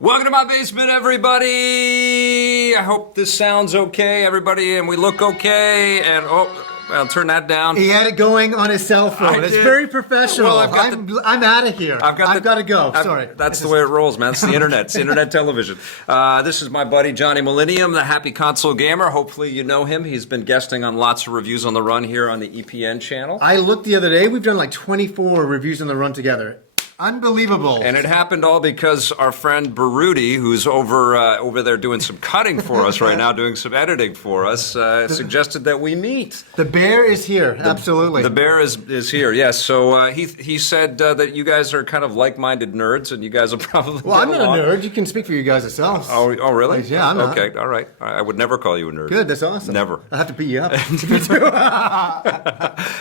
Welcome to my basement, everybody. I hope this sounds okay, everybody, and we look okay. And I'll turn that down. He had it going on his cell phone. It's very professional. Well, I'm out of here. I've got to go. Sorry. That's the way it rolls, man. It's the internet. It's internet television. This is my buddy Johnny Millenium, the Happy Console Gamer. Hopefully you know him. He's been guesting on lots of reviews on the run here on the EPN channel. I looked the other day. We've done like 24 reviews on the run together. Unbelievable. And it happened all because our friend Baruti, who's over there doing some cutting for us right now, doing some editing for us, suggested that we meet. The bear is here, absolutely. The bear is here, yes. So he said that you guys are kind of like-minded nerds, and you guys will probably Well, I'm not a nerd. You can speak for you guys yourselves. Oh, really? Yeah, I'm not. Okay, all right. I would never call you a nerd. Good, that's awesome. Never. I have to beat you up.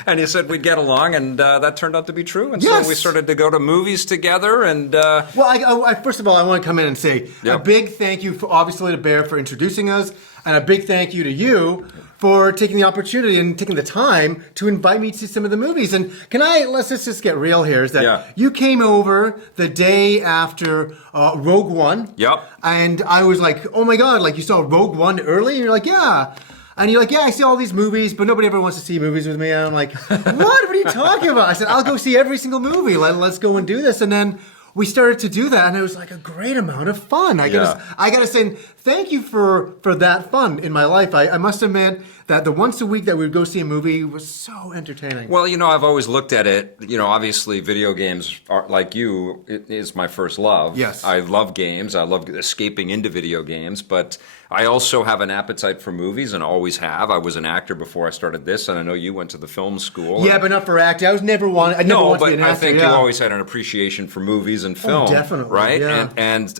And you said we'd get along, and that turned out to be true. And Yes. so we started to go to movies together, and Well, first of all, I want to come in and say a big thank you, obviously, to Bear for introducing us, and a big thank you to you for taking the opportunity and taking the time to invite me to some of the movies. And let's just get real here, is that you came over the day after Rogue One. Yep. And I was like, oh my God, like you saw Rogue One early? And you're like, yeah. And you're like, yeah, I see all these movies, but nobody ever wants to see movies with me. And I'm like, what are you talking about? I said, I'll go see every single movie. Let's go and do this. And then we started to do that, and it was like a great amount of fun. I gotta say, thank you for that fun in my life. I must admit that the once a week that we would go see a movie was so entertaining. Well, I've always looked at it, obviously video games are, like you, it is my first love. Yes. I love games. I love escaping into video games, but I also have an appetite for movies and always have. I was an actor before I started this, and I know you went to the film school. Yeah, but not for acting. I never wanted to be an actor. I think you always had an appreciation for movies and film. Oh, definitely. Right? Yeah. And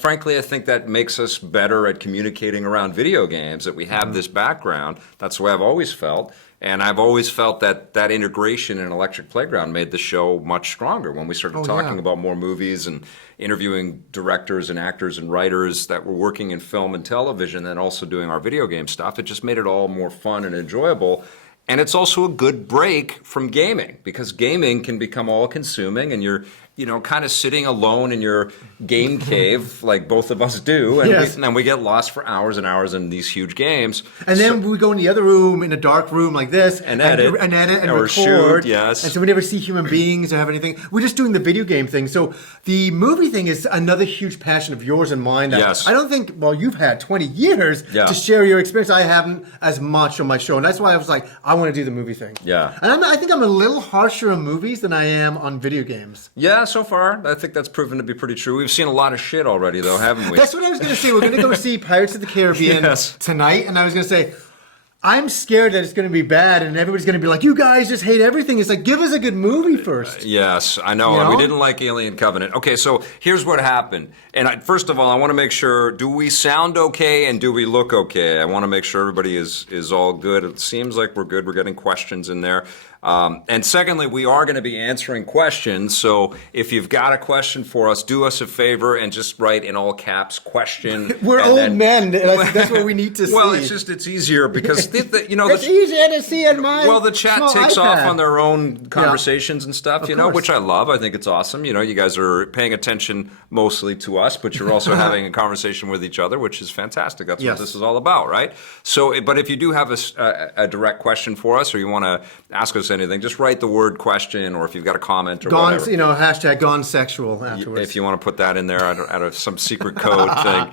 frankly, I think that makes us better at communicating around video games, that we have this background. That's the way I've always felt. And I've always felt that integration in Electric Playground made the show much stronger when we started talking about more movies and interviewing directors and actors and writers that were working in film and television and also doing our video game stuff. It just made it all more fun and enjoyable. And it's also a good break from gaming, because gaming can become all-consuming, and you're kind of sitting alone in your game cave, like both of us do, and we get lost for hours and hours in these huge games. And then we go in the other room, in a dark room like this, and edit and or record. Shoot, yes. And so we never see human beings or have anything. We're just doing the video game thing. So the movie thing is another huge passion of yours and mine. That I don't think, you've had 20 years to share your experience. I haven't as much on my show. And that's why I was like, I want to do the movie thing. Yeah. And I think I'm a little harsher on movies than I am on video games. Yeah, so far, I think that's proven to be pretty true. We've seen a lot of shit already, though, haven't we? That's what I was going to say. We're going to go see Pirates of the Caribbean tonight, and I was going to say, I'm scared that it's going to be bad, and everybody's going to be like, you guys just hate everything. It's like, give us a good movie first. Yes, I know. We didn't like Alien Covenant. Okay, so here's what happened. And first of all, I want to make sure, do we sound okay and do we look okay? I want to make sure everybody is all good. It seems like we're good. We're getting questions in there. And secondly, we are going to be answering questions. So if you've got a question for us, do us a favor and just write in all caps question. We're old men. That's what we need to see. Well, it's easier because it's easier to see in my the chat takes off on their own conversations and stuff, which I love. I think it's awesome. You guys are paying attention mostly to us, but you're also having a conversation with each other, which is fantastic. That's what this is all about, right? So, but if you do have a direct question for us, or you want to ask us anything, just write the word question, or if you've got a comment or whatever. Hashtag gone sexual afterwards. If you want to put that in there out of some secret code thing.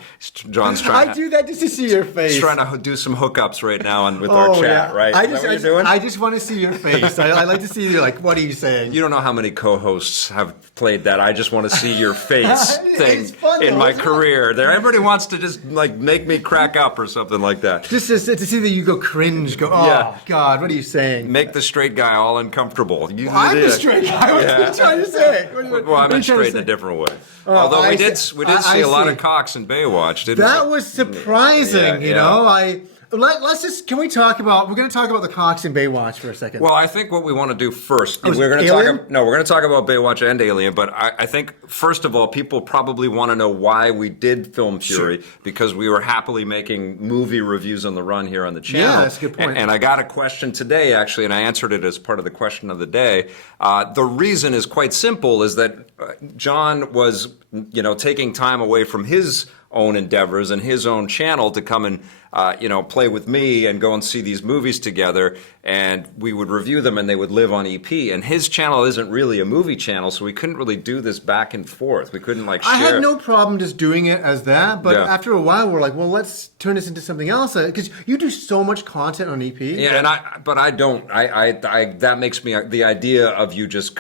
John's trying I do that just to see your face. He's trying to do some hookups right now with our chat, right? I just want to see your face. I like to see you, like, what are you saying? You don't know how many co-hosts have played that I just want to see your face thing in my career. Everybody wants to just like make me crack up or something like that. Just to see that you go cringe, God, what are you saying? Make the straight guy all uncomfortable. I'm the straight guy. What are you trying to say? Well, I meant straight in a different way. Although we did see a lot of cocks in Baywatch, didn't we? That was surprising, you know. Can we talk about, we're going to talk about the cocks in Baywatch for a second. Well, I think what we want to do first, Oh, we're going to Alien? we're going to talk about Baywatch and Alien, but I think first of all, people probably want to know why we did Film Fury, because we were happily making movie reviews on the run here on the channel. Yeah, that's a good point. And I got a question today, actually, and I answered it as part of the question of the day. The reason is quite simple, is that John was, taking time away from his own endeavors and his own channel to come and play with me and go and see these movies together, and we would review them and they would live on EP. And his channel isn't really a movie channel, so we couldn't really do this back and forth. We couldn't share. I had no problem just doing it as that, but Yeah. after a while we're like, well, let's turn this into something else, because you do so much content on EP. Yeah, but I don't. That makes me, the idea of you just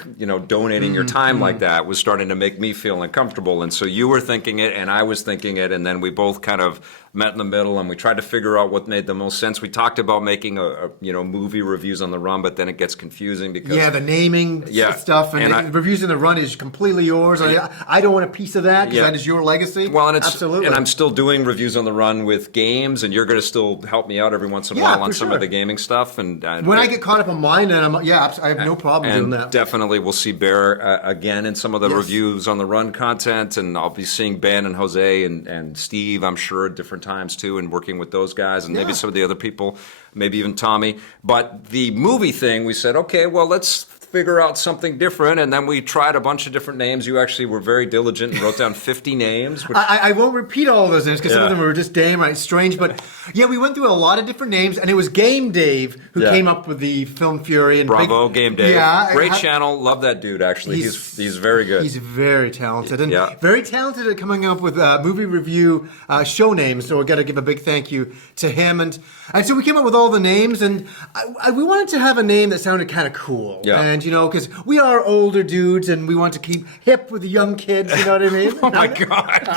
donating your time like that was starting to make me feel uncomfortable. And so you were thinking it, and I was thinking it, and then we both kind of met in the middle, and we tried to figure out what made the most sense. We talked about making a movie reviews on the run, but then it gets confusing because the naming stuff and reviews in the run is completely yours. I don't want a piece of that because that is your legacy. Well, and absolutely. And I'm still doing reviews on the run with games, and you're going to still help me out every once in a while on some of the gaming stuff. And when I get caught up on mine, then I have no problem doing that. Definitely, we'll see Bear again in some of the reviews on the run content, and I'll be seeing Ben and Jose and Steve, I'm sure, at different times too, and working with those guys, and maybe some of the other people, maybe even Tommy. But the movie thing, we said, okay, well, let's figure out something different, and then we tried a bunch of different names. You actually were very diligent and wrote down 50 names. Which... I won't repeat all of those names because some of them were just damn right strange, but we went through a lot of different names, and it was Game Dave who came up with the Film Fury. And Bravo, Game Dave. Yeah, great channel. Love that dude, actually. He's very good. He's very talented, and very talented at coming up with movie review show names, so we've got to give a big thank you to him. And so we came up with all the names, and we wanted to have a name that sounded kind of cool. Yeah. And, because we are older dudes, and we want to keep hip with the young kids, you know what I mean? Oh, my God.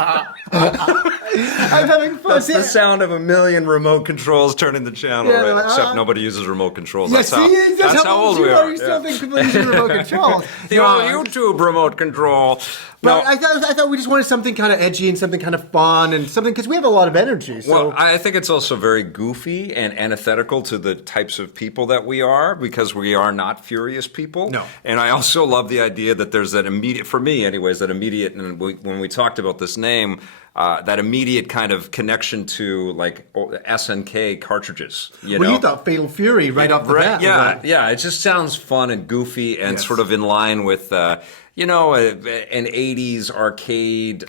I'm having fun. That's the sound of a million remote controls turning the channel, right? Except nobody uses remote controls. That's how old we are. You still think people use remote controls. The old YouTube remote control. But I thought we just wanted something kind of edgy and something kind of fun and something, because we have a lot of energy. So. Well, I think it's also very goofy and antithetical to the types of people that we are, because we are not furious people. No. And I also love the idea that there's that immediate, for me anyways, that immediate, and when we talked about this name, that immediate kind of connection to like SNK cartridges. You thought Fatal Fury right off the bat. Yeah. It just sounds fun and goofy and sort of in line with an 80s arcade,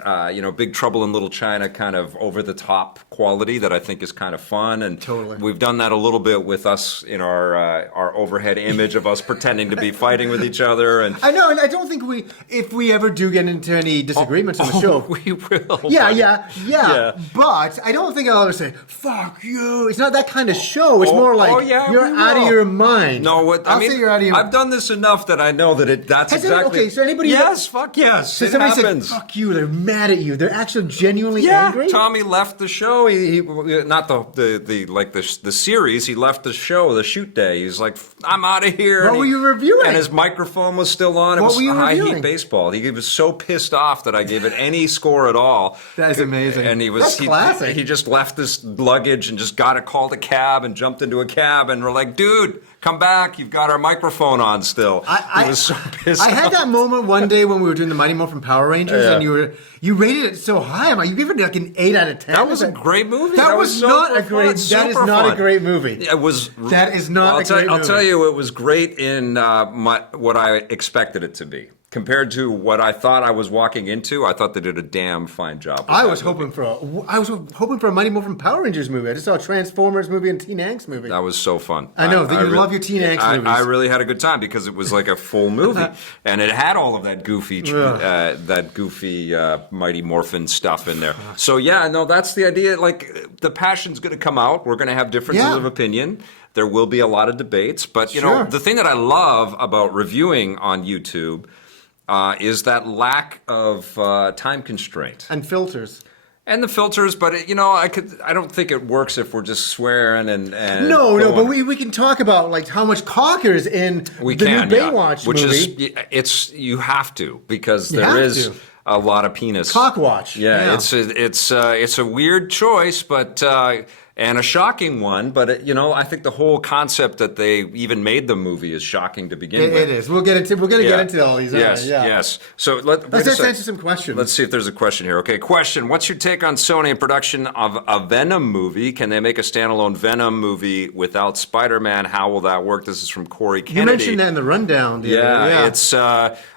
Big Trouble in Little China kind of over-the-top quality that I think is kind of fun. And we've done that a little bit with us in our overhead image of us pretending to be fighting with each other. And I know, and I don't think if we ever do get into any disagreements on the show. We will. Yeah. But I don't think I'll ever say, fuck you. It's not that kind of show. It's more like, you're out of your mind. No, I'll say you're out of your mind. I've done this enough that I know that that's exactly... Okay, so anybody... Yes, fuck yes. So it somebody happens. said, fuck you, they're mad at you. They're actually genuinely angry? Tommy left the show. He not the series. He left the show, the shoot day. He's like, I'm out of here. What were you reviewing? And his microphone was still on. It was high heat baseball. He was so pissed off that I gave it any score at all. That is amazing. And That's classic. He just left this luggage and just called a cab and jumped into a cab, and we're like, dude, come back. You've got our microphone on still. He was so pissed off. I had that moment one day when we were doing the Mighty Morphin Power Rangers, and you rated it so high. You gave it like an 8 out of 10. That was a great movie. That was not a great. That is not a great movie. It was. That is not a great movie. I'll tell you, it was great in what I expected it to be. Compared to what I thought I was walking into, I thought they did a damn fine job. I was hoping for a Mighty Morphin Power Rangers movie. I just saw a Transformers movie and Teen Angst movie. That was so fun. I know. You love your Teen Angst movies. I really had a good time because it was like a full movie, and it had all of that goofy, Mighty Morphin stuff in there. So that's the idea. Like the passion's going to come out. We're going to have differences of opinion. There will be a lot of debates, but the thing that I love about reviewing on YouTube. Is that lack of time constraint and filters. And the filters, but I don't think it works if we're just swearing and no, but we can talk about like how much cockers in new Baywatch movie. You have to, because there is a lot of penis. Cockwatch. Yeah. It's a weird choice, but and a shocking one. But I think the whole concept that they even made the movie is shocking to begin with. It is. We're gonna get into all these. Yes, yes. So let's answer some questions. Let's see if there's a question here. Okay, question. What's your take on Sony and production of a Venom movie? Can they make a standalone Venom movie without Spider-Man? How will that work? This is from Corey Kennedy. You mentioned that in the rundown. Yeah, it's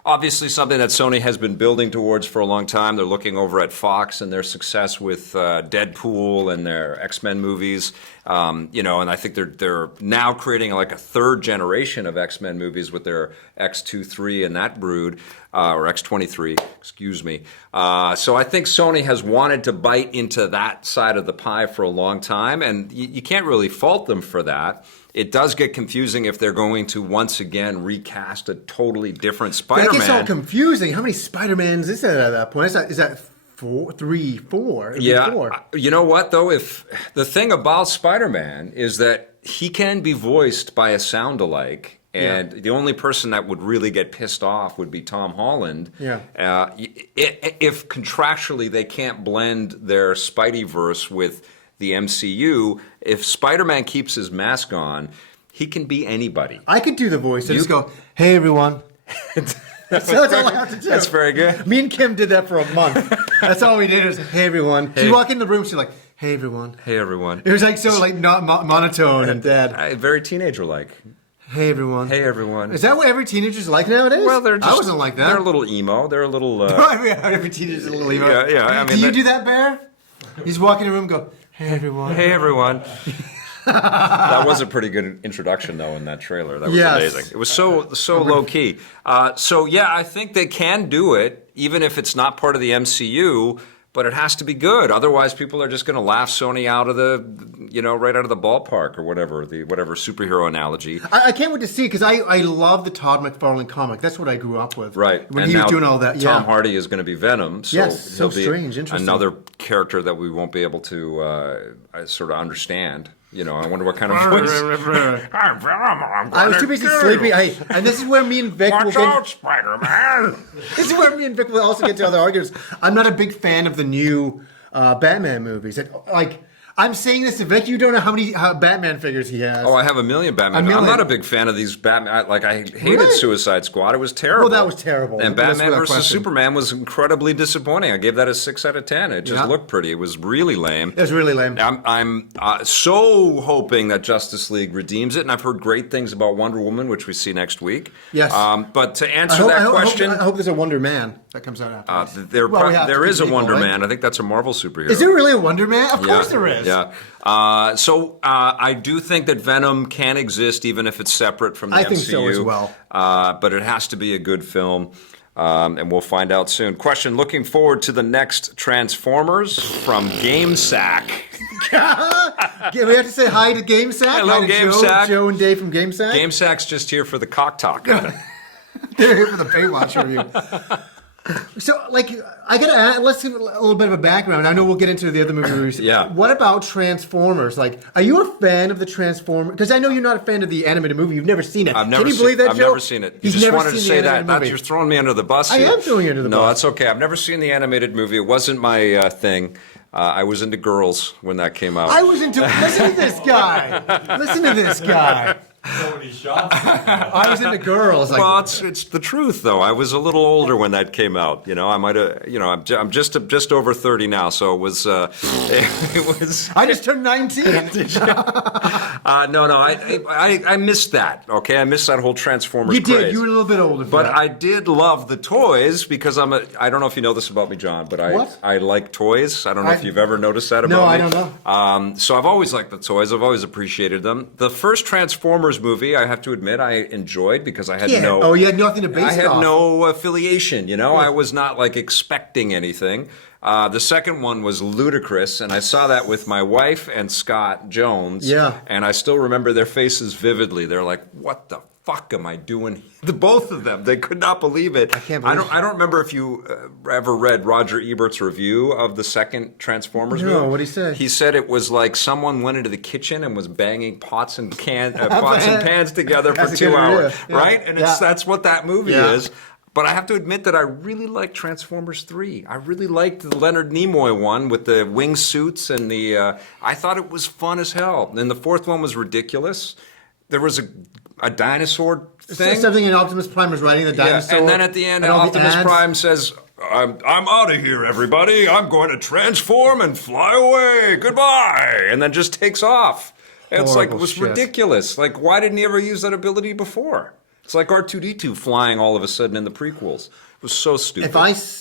obviously something that Sony has been building towards for a long time. They're looking over at Fox and their success with Deadpool and their X-Men movies. And I think they're now creating like a third generation of X-Men movies with their X-23 and that brood, or X-23, excuse me. So I think Sony has wanted to bite into that side of the pie for a long time, and you can't really fault them for that. It does get confusing if they're going to once again recast a totally different Spider-Man. That gets all confusing. How many Spider-Mans is that at that point? Is that 4, 3, 4? Yeah. 4. You know what, though? If the thing about Spider-Man is that he can be voiced by a sound-alike, and the only person that would really get pissed off would be Tom Holland. Yeah. If contractually they can't blend their Spideyverse with the MCU, if Spider-Man keeps his mask on, he can be anybody. I could do the voice and just go, "Hey, everyone." That's all I have to do. That's very good. Me and Kim did that for a month. That's all we did is, "Hey, everyone." Hey. She'd walk in the room, she's like, "Hey, everyone." Hey, everyone. It was like so like not monotone and dead. Very teenager-like. Hey, everyone. Hey, everyone. Is that what every teenager's like nowadays? Well, I wasn't like that. They're a little emo. They're a little... Every teenager's a little emo. Yeah, I mean... Do you do that, Bear? You just walk in the room and go, "Hey, everyone." Hey, everyone. That was a pretty good introduction, though, in that trailer. That was amazing. It was so low-key. I think they can do it, even if it's not part of the MCU, but it has to be good. Otherwise, people are just going to laugh Sony out of the, right out of the ballpark or whatever superhero analogy. I can't wait to see it because I love the Todd McFarlane comic. That's what I grew up with. Right. When and he was now doing all that. Tom Hardy is going to be Venom. So yes, so he'll be strange, interesting. Another character that we won't be able to sort of understand. I wonder what kind of voice. I'm Venom. I was too busy sleeping. And this is where me and Vic Watch out, Spider-Man. This is where me and Vic will also get to other arguments. I'm not a big fan of the new Batman movies. I'm saying this to Vic. You don't know how many Batman figures he has. Oh, I have a million Batman. I'm not a big fan of these Batman. I hated Suicide Squad. It was terrible. Well, that was terrible. And Batman vs. Superman was incredibly disappointing. I gave that a 6 out of 10. It just looked pretty. It was really lame. It was really lame. I'm so hoping that Justice League redeems it, and I've heard great things about Wonder Woman, which we see next week. Yes. But to answer that question... I hope there's a Wonder Man that comes out after there is a Wonder Man. I think that's a Marvel superhero. Is there really a Wonder Man? Of course there is. Yeah. I do think that Venom can exist even if it's separate from the MCU. I think so as well. But it has to be a good film, and we'll find out soon. Question, looking forward to the next Transformers from GameSack. We have to say hi to GameSack. Hello, GameSack. Joe and Dave from GameSack. GameSack's just here for the cock talk. They're here for the Baywatch review. So, I gotta add, let's give a little bit of a background. I know we'll get into the other movie reviews. Yeah. What about Transformers? Are you a fan of the Transformers? Because I know you're not a fan of the animated movie. You've never seen it. Can you believe that, I've Joe? never seen it. You He's just never wanted to seen say the that. animated movie. You're throwing me under the bus I here. am throwing you under the bus. No, that's okay. I've never seen the animated movie. It wasn't my thing. I was into girls when that came out. Listen to this guy. Listen to this guy. So many shots. I was into girls. Well, it's the truth though. I was a little older when that came out. I might have. I'm just over 30 now, so it was. It was. I just turned 19. No. I missed that. Okay, I missed that whole Transformers. You did. Craze. You were a little bit older. But I did love the toys because I don't know if you know this about me, John, but I like toys. I don't know if you've ever noticed that about me. No, I don't know. So I've always liked the toys. I've always appreciated them. The first Transformers movie, I have to admit, I enjoyed because I had no... Oh, you had nothing to base it off. I had no affiliation, I was not expecting anything. The second one was ludicrous, and I saw that with my wife and Scott Jones. Yeah. And I still remember their faces vividly. They're like, what the fuck am I doing? The both of them, they could not believe it. I can't believe I don't remember if you ever read Roger Ebert's review of the second Transformers movie. No, what'd he say? He said it was like someone went into the kitchen and was banging pots and pans together for 2 hours, Yeah. right? And that's what that movie is. But I have to admit that I really liked Transformers 3. I really liked the Leonard Nimoy one with the wingsuits and the. I thought it was fun as hell. And the fourth one was ridiculous. There was a dinosaur thing. Something in Optimus Prime was riding the dinosaur. And then at the end, and all the Optimus ads. Prime says, I'm out of here, everybody. I'm going to transform and fly away. Goodbye. And then just takes off. And it's like, it Horrible was shit. ridiculous. Like, why didn't he ever use that ability before? It's like R2-D2 flying all of a sudden in the prequels. It was so stupid.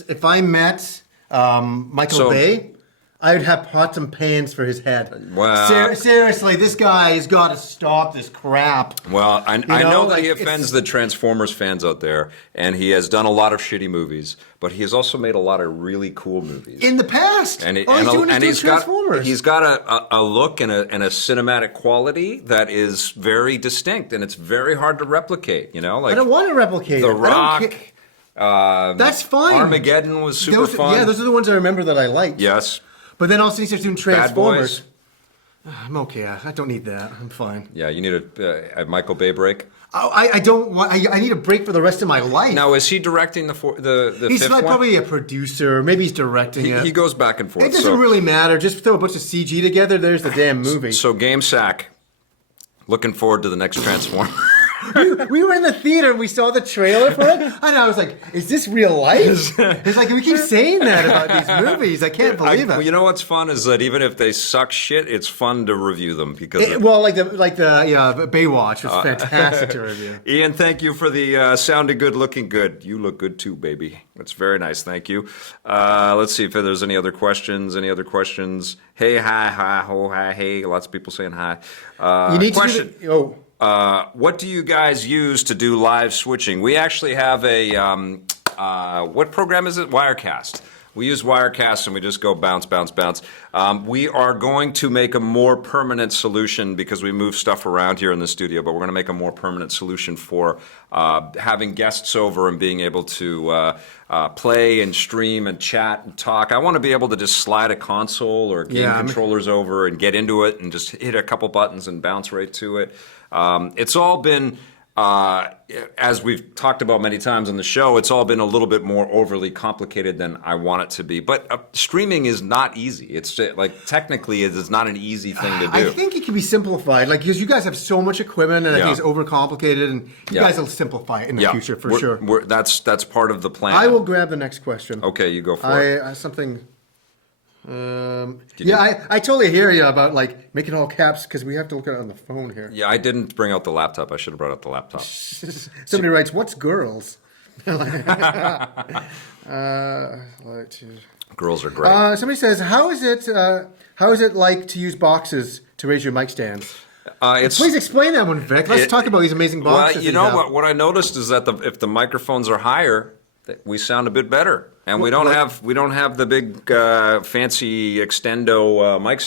If I met Michael Bay, I would have pots and pans for his head. Wow. Seriously, this guy has got to stop this crap. Well, I know that like, he offends the Transformers fans out there, and he has done a lot of shitty movies, but he has also made a lot of really cool movies. In the past. And, he's Transformers. He's got a look and a cinematic quality that is very distinct, and it's very hard to replicate, you know? Like I don't want to replicate The it. Rock. That's fine. Armageddon was super fun. Yeah, those are the ones I remember that I liked. Yes. But then also he starts doing Transformers. Bad Boys. I'm okay. I don't need that. I'm fine. Yeah, you need a Michael Bay break. I don't want. I need a break for the rest of my life. Now, is he directing the he's fifth like one? probably a producer. Maybe he's directing it. He goes back and forth. It doesn't really matter. Just throw a bunch of CG together. There's the damn movie. So Game Sack, looking forward to the next Transformer. we were in the theater and we saw the trailer for it, and I was like, "Is this real life?" It's like we keep saying that about these movies. I can't believe it. You know what's fun is that even if they suck shit, it's fun to review them because. Like the Baywatch was fantastic to review. Ian, thank you for the sounding good, looking good. You look good too, baby. That's very nice. Thank you. Let's see if there's any other questions. Hey, hi, ho, hi, hey. Lots of people saying hi. You need question. to. What do you guys use to do live switching? We actually have a, what program is it? Wirecast. We use Wirecast and we just go bounce, bounce, bounce. We are going to make a more permanent solution because we move stuff around here in the studio, but we're going to make a more permanent solution for having guests over and being able to play and stream and chat and talk. I want to be able to just slide a console or game controllers over and get into it and just hit a couple buttons and bounce right to it. It's all been, as we've talked about many times on the show, it's all been a little bit more overly complicated than I want it to be. But streaming is not easy. It's like technically it is not an easy thing to do. I think it can be simplified, like because you guys have so much equipment, and I think it's overcomplicated, and you guys will simplify it in the future for sure. That's part of the plan. I will grab the next question. Okay, you go for it. Something. I totally hear you about like making all caps because we have to look at it on the phone here. Yeah, I didn't bring out the laptop. I should have brought out the laptop. Somebody writes, "What's girls?" Girls are great. Somebody says, "How is it like to use boxes to raise your mic stands?" Please explain that one, Vic. Let's talk about these amazing boxes. Well, you know what I noticed is that if the microphones are higher, we sound a bit better, and we don't have the big fancy extendo mic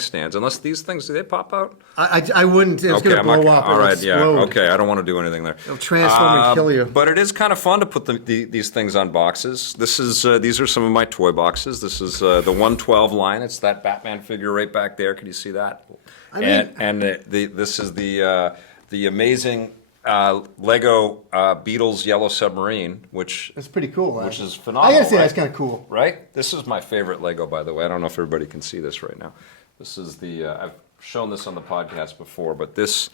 stands. Unless these things, do they pop out? I wouldn't. It's going to blow up. All right, explode. yeah, okay. I don't want to do anything there. It'll transform and kill you. But it is kind of fun to put these things on boxes. These are some of my toy boxes. This is the 112 line. It's that Batman figure right back there. Can you see that? This is the amazing Lego Beatles Yellow Submarine, which that's pretty cool. Which is phenomenal. I gotta say, that's kind of cool, right? This is my favorite Lego, by the way. I don't know if everybody can see this right now. This is I've shown this on the podcast before, but this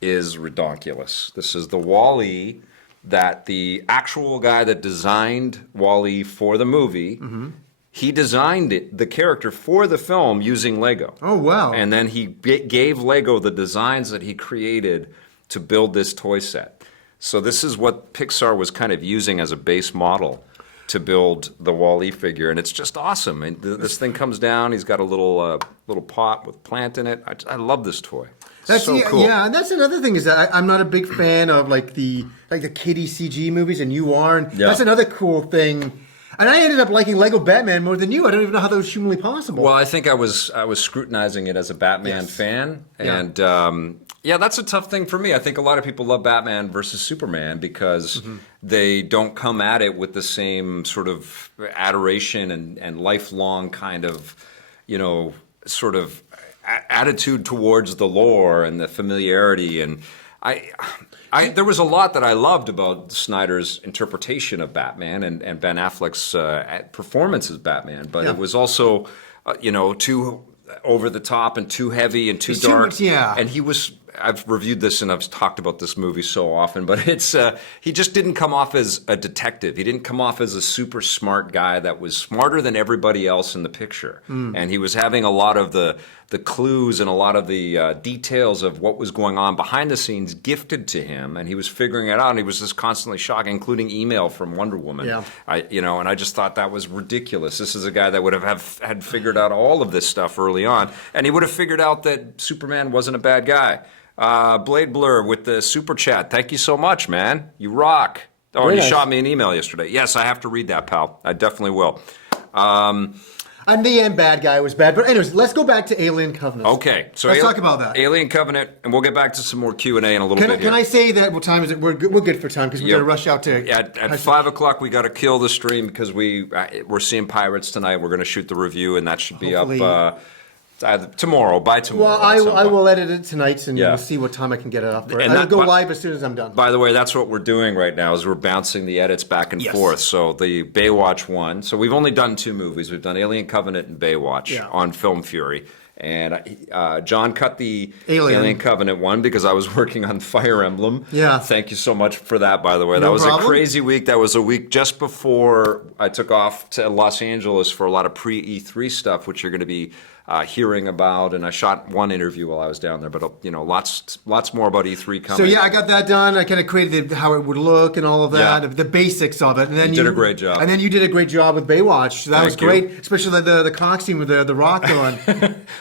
is redonkulous. This is the Wally that the actual guy that designed Wally for the movie. Mm-hmm. He designed the character for the film using Lego. Oh, wow. And then he gave Lego the designs that he created to build this toy set. So this is what Pixar was kind of using as a base model to build the Wall-E figure, and it's just awesome. And this thing comes down. He's got a little pot with plant in it. I love this toy. That's so cool. Yeah, and that's another thing is that I'm not a big fan of like the kiddie CG movies, and you are. And that's another cool thing. And I ended up liking Lego Batman more than you. I don't even know how that was humanly possible. Well, I think I was scrutinizing it as a Batman fan, and that's a tough thing for me. I think a lot of people love Batman versus Superman because they don't come at it with the same sort of adoration and lifelong kind of, sort of attitude towards the lore and the familiarity. And There was a lot that I loved about Snyder's interpretation of Batman and Ben Affleck's performance as Batman, but it was also, too over the top and too heavy and too dark. Too much, And he was. I've reviewed this and I've talked about this movie so often, but it's he just didn't come off as a detective. He didn't come off as a super smart guy that was smarter than everybody else in the picture. And he was having a lot of the clues and a lot of the details of what was going on behind the scenes gifted to him, and he was figuring it out. And he was just constantly shocked, including email from Wonder Woman. Yeah. And I just thought that was ridiculous. This is a guy that would have had figured out all of this stuff early on, and he would have figured out that Superman wasn't a bad guy. Blade Blur with the super chat. Thank you so much, man. You rock. Oh, and you shot me an email yesterday. Yes, I have to read that, pal. I definitely will. And the end bad guy was bad. But anyways, let's go back to Alien Covenant. Okay. So let's talk about that. Alien Covenant, and we'll get back to some more Q&A in a little bit here. Can I say that what time is it? We're good for time because we're going to rush out to... At 5 o'clock, we got to kill the stream because we're seeing Pirates tonight. We're going to shoot the review, and that should be up... by tomorrow. Well, I will edit it tonight, and we'll see what time I can get it up for. And I'll go live as soon as I'm done. By the way, that's what we're doing right now, is we're bouncing the edits back and forth. So the Baywatch one. So we've only done 2 movies. We've done Alien Covenant and Baywatch on Film Fury. And John cut the Alien Covenant one because I was working on Fire Emblem. Yeah. Thank you so much for that, by the way. That was a crazy week. That was a week just before I took off to Los Angeles for a lot of pre-E3 stuff, which you're going to be hearing about. And I shot one interview while I was down there, but lots more about E3 coming. So I got that done. I kind of created how it would look and all of that, the basics of it. And then you did a great job. And then you did a great job with Baywatch. That was great, especially the cock scene with the Rock going.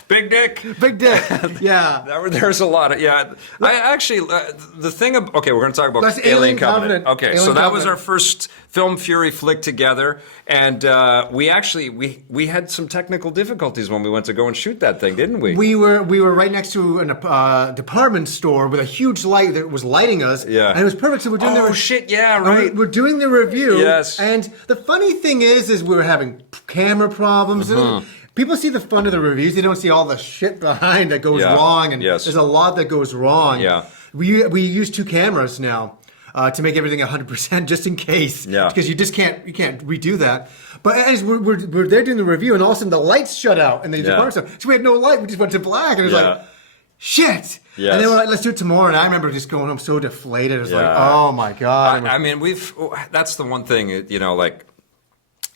Big dick. Yeah. There's a lot of I actually the thing. Okay, we're going to talk about Alien Covenant. Okay, so that was our first Film Fury flick together, and we had some technical difficulties when we went to go and shoot that thing, didn't we? We were right next to a department store with a huge light that was lighting us. Yeah, and it was perfect. So we're doing we're doing the review. Yes, and the funny thing is we were having camera problems. People see the fun of the reviews. They don't see all the shit behind that goes wrong, and there's a lot that goes wrong. Yeah, we use 2 cameras now to make everything 100% just in case. Yeah, because you can't redo that. But as we're there doing the review, and all of a sudden the lights shut out, and so we had no light. We just went to black, and it was like, shit. Yes. And then we're like, let's do it tomorrow. And I remember just going home so deflated. It was like, oh my god. I mean, that's the one thing, like.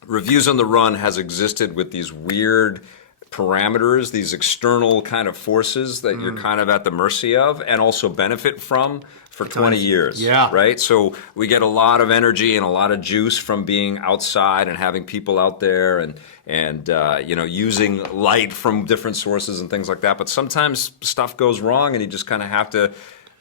Reviews on the Run has existed with these weird parameters, these external kind of forces that you're kind of at the mercy of and also benefit from for 20 years. Yeah. Right? So we get a lot of energy and a lot of juice from being outside and having people out there and using light from different sources and things like that. But sometimes stuff goes wrong and you just kind of have to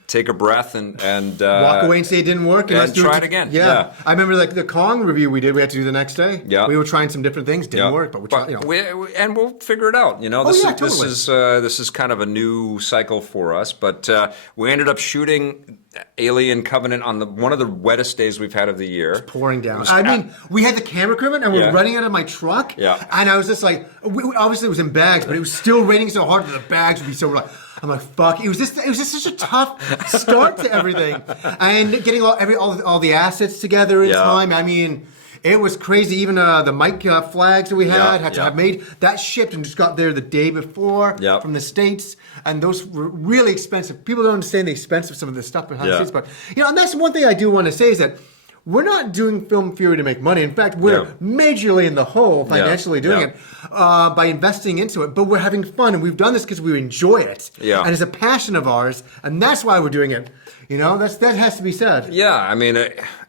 take a breath and walk away and say it didn't work and try it again. Yeah. I remember the Kong review we had to do the next day. Yeah, we were trying some different things, didn't work, but we tried. And we'll figure it out. This is kind of a new cycle for us. But we ended up shooting Alien Covenant on one of the wettest days we've had of the year. It's pouring down. We had the camera equipment and we're running out of my truck. Yeah, and I was just like, obviously it was in bags, but it was still raining so hard that the bags would be so like. I'm like, fuck. It was just such a tough start to everything. And getting all the assets together in time. I mean, it was crazy. Even the mic flags that we had to have made. That shipped and just got there the day before from the States. And those were really expensive. People don't understand the expense of some of this stuff behind the scenes. But, and that's one thing I do want to say is that we're not doing Film Fury to make money. In fact, we're majorly in the hole financially doing it by investing into it. But we're having fun, and we've done this because we enjoy it. Yeah. And it's a passion of ours, and that's why we're doing it. That has to be said. Yeah, I mean,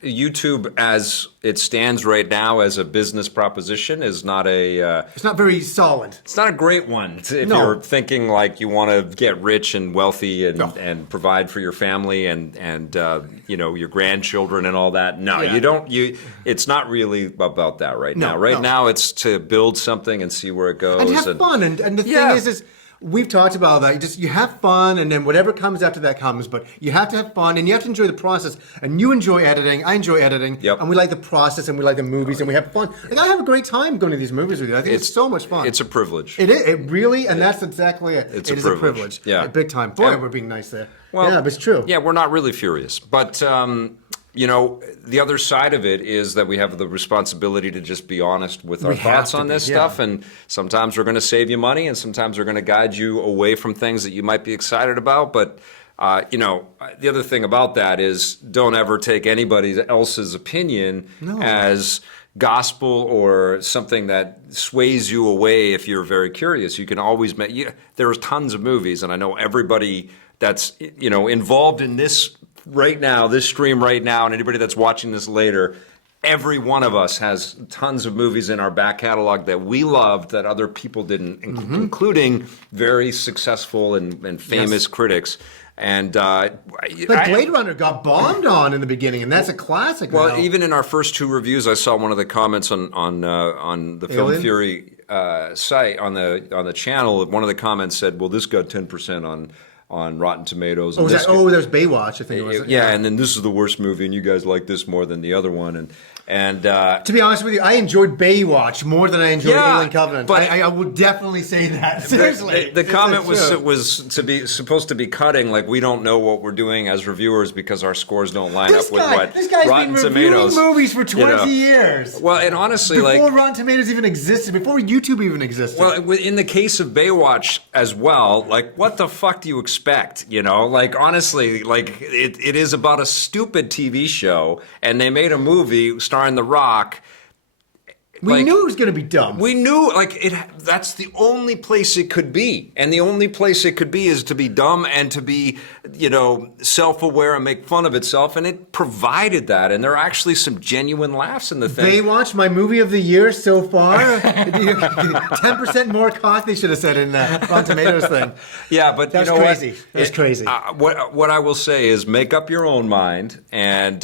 YouTube as it stands right now as a business proposition is not it's not very solid. It's not a great one if you're thinking like you want to get rich and wealthy and provide for your family and your grandchildren and all that. No, you don't. It's not really about that right now. Right now, it's to build something and see where it goes and have fun. And the thing is we've talked about that. You have fun, and then whatever comes after that comes. But you have to have fun, and you have to enjoy the process. And you enjoy editing. I enjoy editing. Yep. And we like the process, and we like the movies, and we have fun. Like, I have a great time going to these movies with you. I think it's so much fun. It's a privilege. It is. It really, and that's exactly it. It's it a is privilege. a privilege. Yeah. Big time. Boy, Yeah. we're being nice there. Well, yeah, but it's true. Yeah, we're not really furious. But, you know, the other side of it is that we have the responsibility to just be honest with our We have thoughts to on be, this yeah. stuff. And sometimes we're going to save you money, and sometimes we're going to guide you away from things that you might be excited about. But, you know, the other thing about that is don't ever take anybody else's opinion as gospel or something that sways you away if you're very curious. You can always make, there's tons of movies, and I know everybody that's, you know, involved in this right now, this stream right now, and anybody that's watching this later, every one of us has tons of movies in our back catalog that we loved that other people didn't, including very successful and famous critics. And But Blade Runner got bombed on in the beginning, and that's a classic. well, now. even in our first two reviews, I saw one of the comments on the Film Alien? Fury site on the channel. One of the comments said, "Well, this got 10% on Rotten Tomatoes." Oh, and this there's Baywatch, I think it was. yeah, and then this is the worst movie, and you guys like this more than the other one, and To be honest with you, I enjoyed Baywatch more than I enjoyed Yeah, Alien Covenant. but- I would definitely say that. Seriously. the comment It's true. was supposed to be cutting, like we don't know what we're doing as reviewers because our scores don't line up with what This guy's Rotten been reviewing Tomatoes movies for 20 you know. years. Well, and honestly, Before like. Rotten Tomatoes even existed, before YouTube even existed. Well, in the case of Baywatch as well, like, what the fuck do you expect? You know, like, honestly, like, it is about a stupid TV show, and they made a movie starring The Rock. we knew it was going to be dumb. We knew, like, that's the only place it could be. And the only place it could be is to be dumb and to be, you know, self-aware and make fun of itself. And it provided that. And there are actually some genuine laughs in the thing. Baywatch, my movie of the year so far. 10% more cost, they should have said in the Rotten Tomatoes thing. Yeah, but That's you know crazy. what? That's crazy. What I will say is make up your own mind and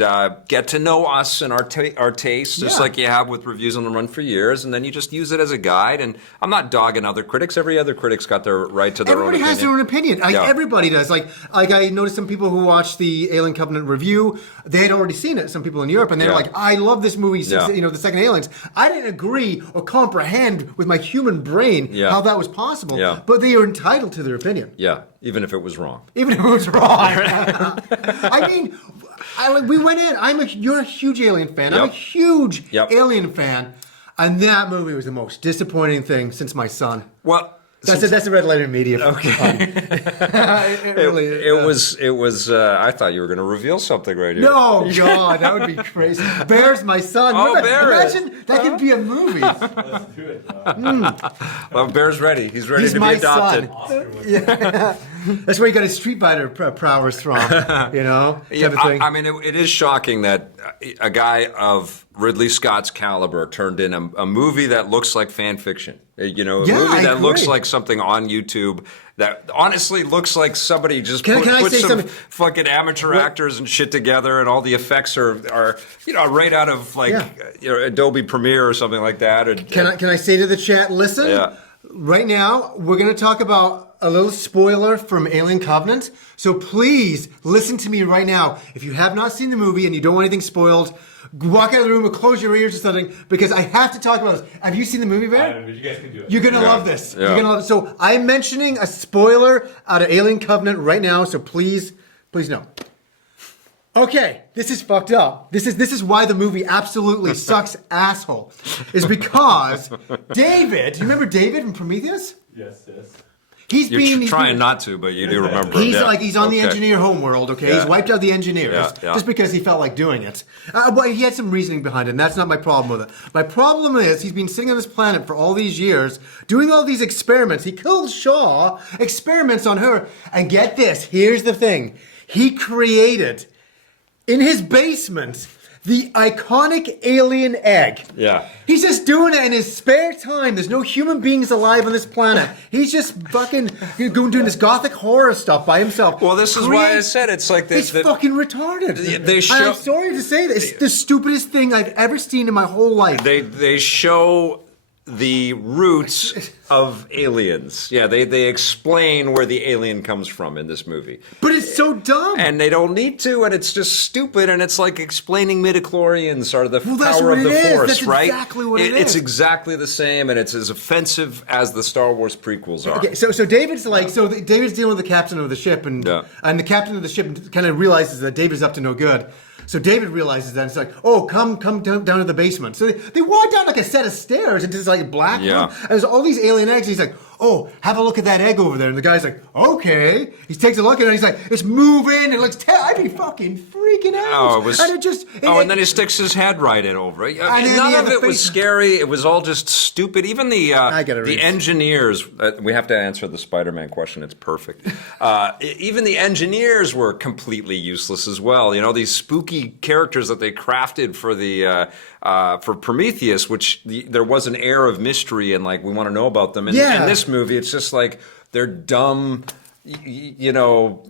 get to know us and our tastes, just Yeah. like you have with Reviews on the Run for years, and then you just use it as a guide. And I'm not dogging other critics. Every other critic's got their right to their Everybody own opinion. has their own opinion. Yeah. Everybody does. Like I noticed some people who watched the Alien Covenant review, they had already seen it. Some people in Europe, and they're Yeah. like, "I love this movie." Since, Yeah. you know, the second Aliens. I didn't agree or comprehend with my human brain Yeah. how that was possible. Yeah. But they are entitled to their opinion, Yeah, even if it was wrong. even if it was wrong. I mean, we went in. You're a huge Alien fan. I'm a Yep. huge Yep. Alien fan, and that movie was the most disappointing thing since my son. Well, That's a red letter media. Okay. it really is. it was. I thought you were going to reveal something right here. No, God, that would be crazy. Bear's my son. Oh, Remember, Bear. imagine that could be a movie. Let's do it. Well, Bear's ready. He's ready He's to be my adopted. son. That's where he got his Street Fighter prowess from, you know? Yeah, type of thing. I mean, it is shocking that a guy of Ridley Scott's caliber turned in a movie that looks like fan fiction. You know, a Yeah, movie I that looks agree. like something on YouTube that honestly looks like somebody just Can I put say some something? fucking amateur actors and shit together, and all the effects are you know, right out of like Yeah. you know, Adobe Premiere or something like that. Or, Can I say to the chat, listen, Yeah. right now we're going to talk about a little spoiler from Alien Covenant. So please listen to me right now. If you have not seen the movie and you don't want anything spoiled, walk out of the room or close your ears or something, because I have to talk about this. Have you seen the movie, Bear? But you guys can do it. You're gonna Yeah. love this. Yeah. You're gonna love it. So I'm mentioning a spoiler out of Alien Covenant right now. So please no. Okay, this is fucked up. This is why the movie absolutely sucks, asshole. Is because David. Do you remember David from Prometheus? Yes, yes. You're trying not to, but you do remember. He's yeah. he's on the Okay. engineer homeworld, okay? Yeah. He's wiped out the engineers Yeah. just because he felt like doing it. But he had some reasoning behind it, and that's not my problem with it. My problem is he's been sitting on this planet for all these years, doing all these experiments. He killed Shaw, experiments on her, and get this, here's the thing. He created, in his basement, the iconic alien egg. Yeah. He's just doing it in his spare time. There's no human beings alive on this planet. He's just fucking doing this gothic horror stuff by himself. Well, this is why I said it's like It's fucking retarded. They And show- I'm sorry to say this. It's the stupidest thing I've ever seen in my whole life. They show the roots of aliens. Yeah, they explain where the alien comes from in this movie. But it's so dumb. And they don't need to, and it's just stupid, and it's like explaining midichlorians are the that's power what of the it is. Force, That's right? exactly what it It's is. exactly the same, and it's as offensive as the Star Wars prequels are. Okay, so David's like, David's dealing with the captain of the ship, and the captain of the ship kind of realizes that David's up to no good. So David realizes that, and it's like, oh, come down to the basement. So they walk down like a set of stairs into this like black room, and there's all these alien eggs. And he's like, oh, have a look at that egg over there. And the guy's like, okay. He takes a look at it, and he's like, it's moving. It looks I'd be fucking freaking out. Oh, it was. And then he sticks his head right in over it. And then None he of had the it was face- scary. It was all just stupid. Even the engineers. We have to answer the Spider-Man question. It's perfect. Even the engineers were completely useless as well. You know, these spooky characters that they crafted for the for Prometheus, which there was an air of mystery and like we want to know about them. And in this movie, it's just like they're dumb, you know,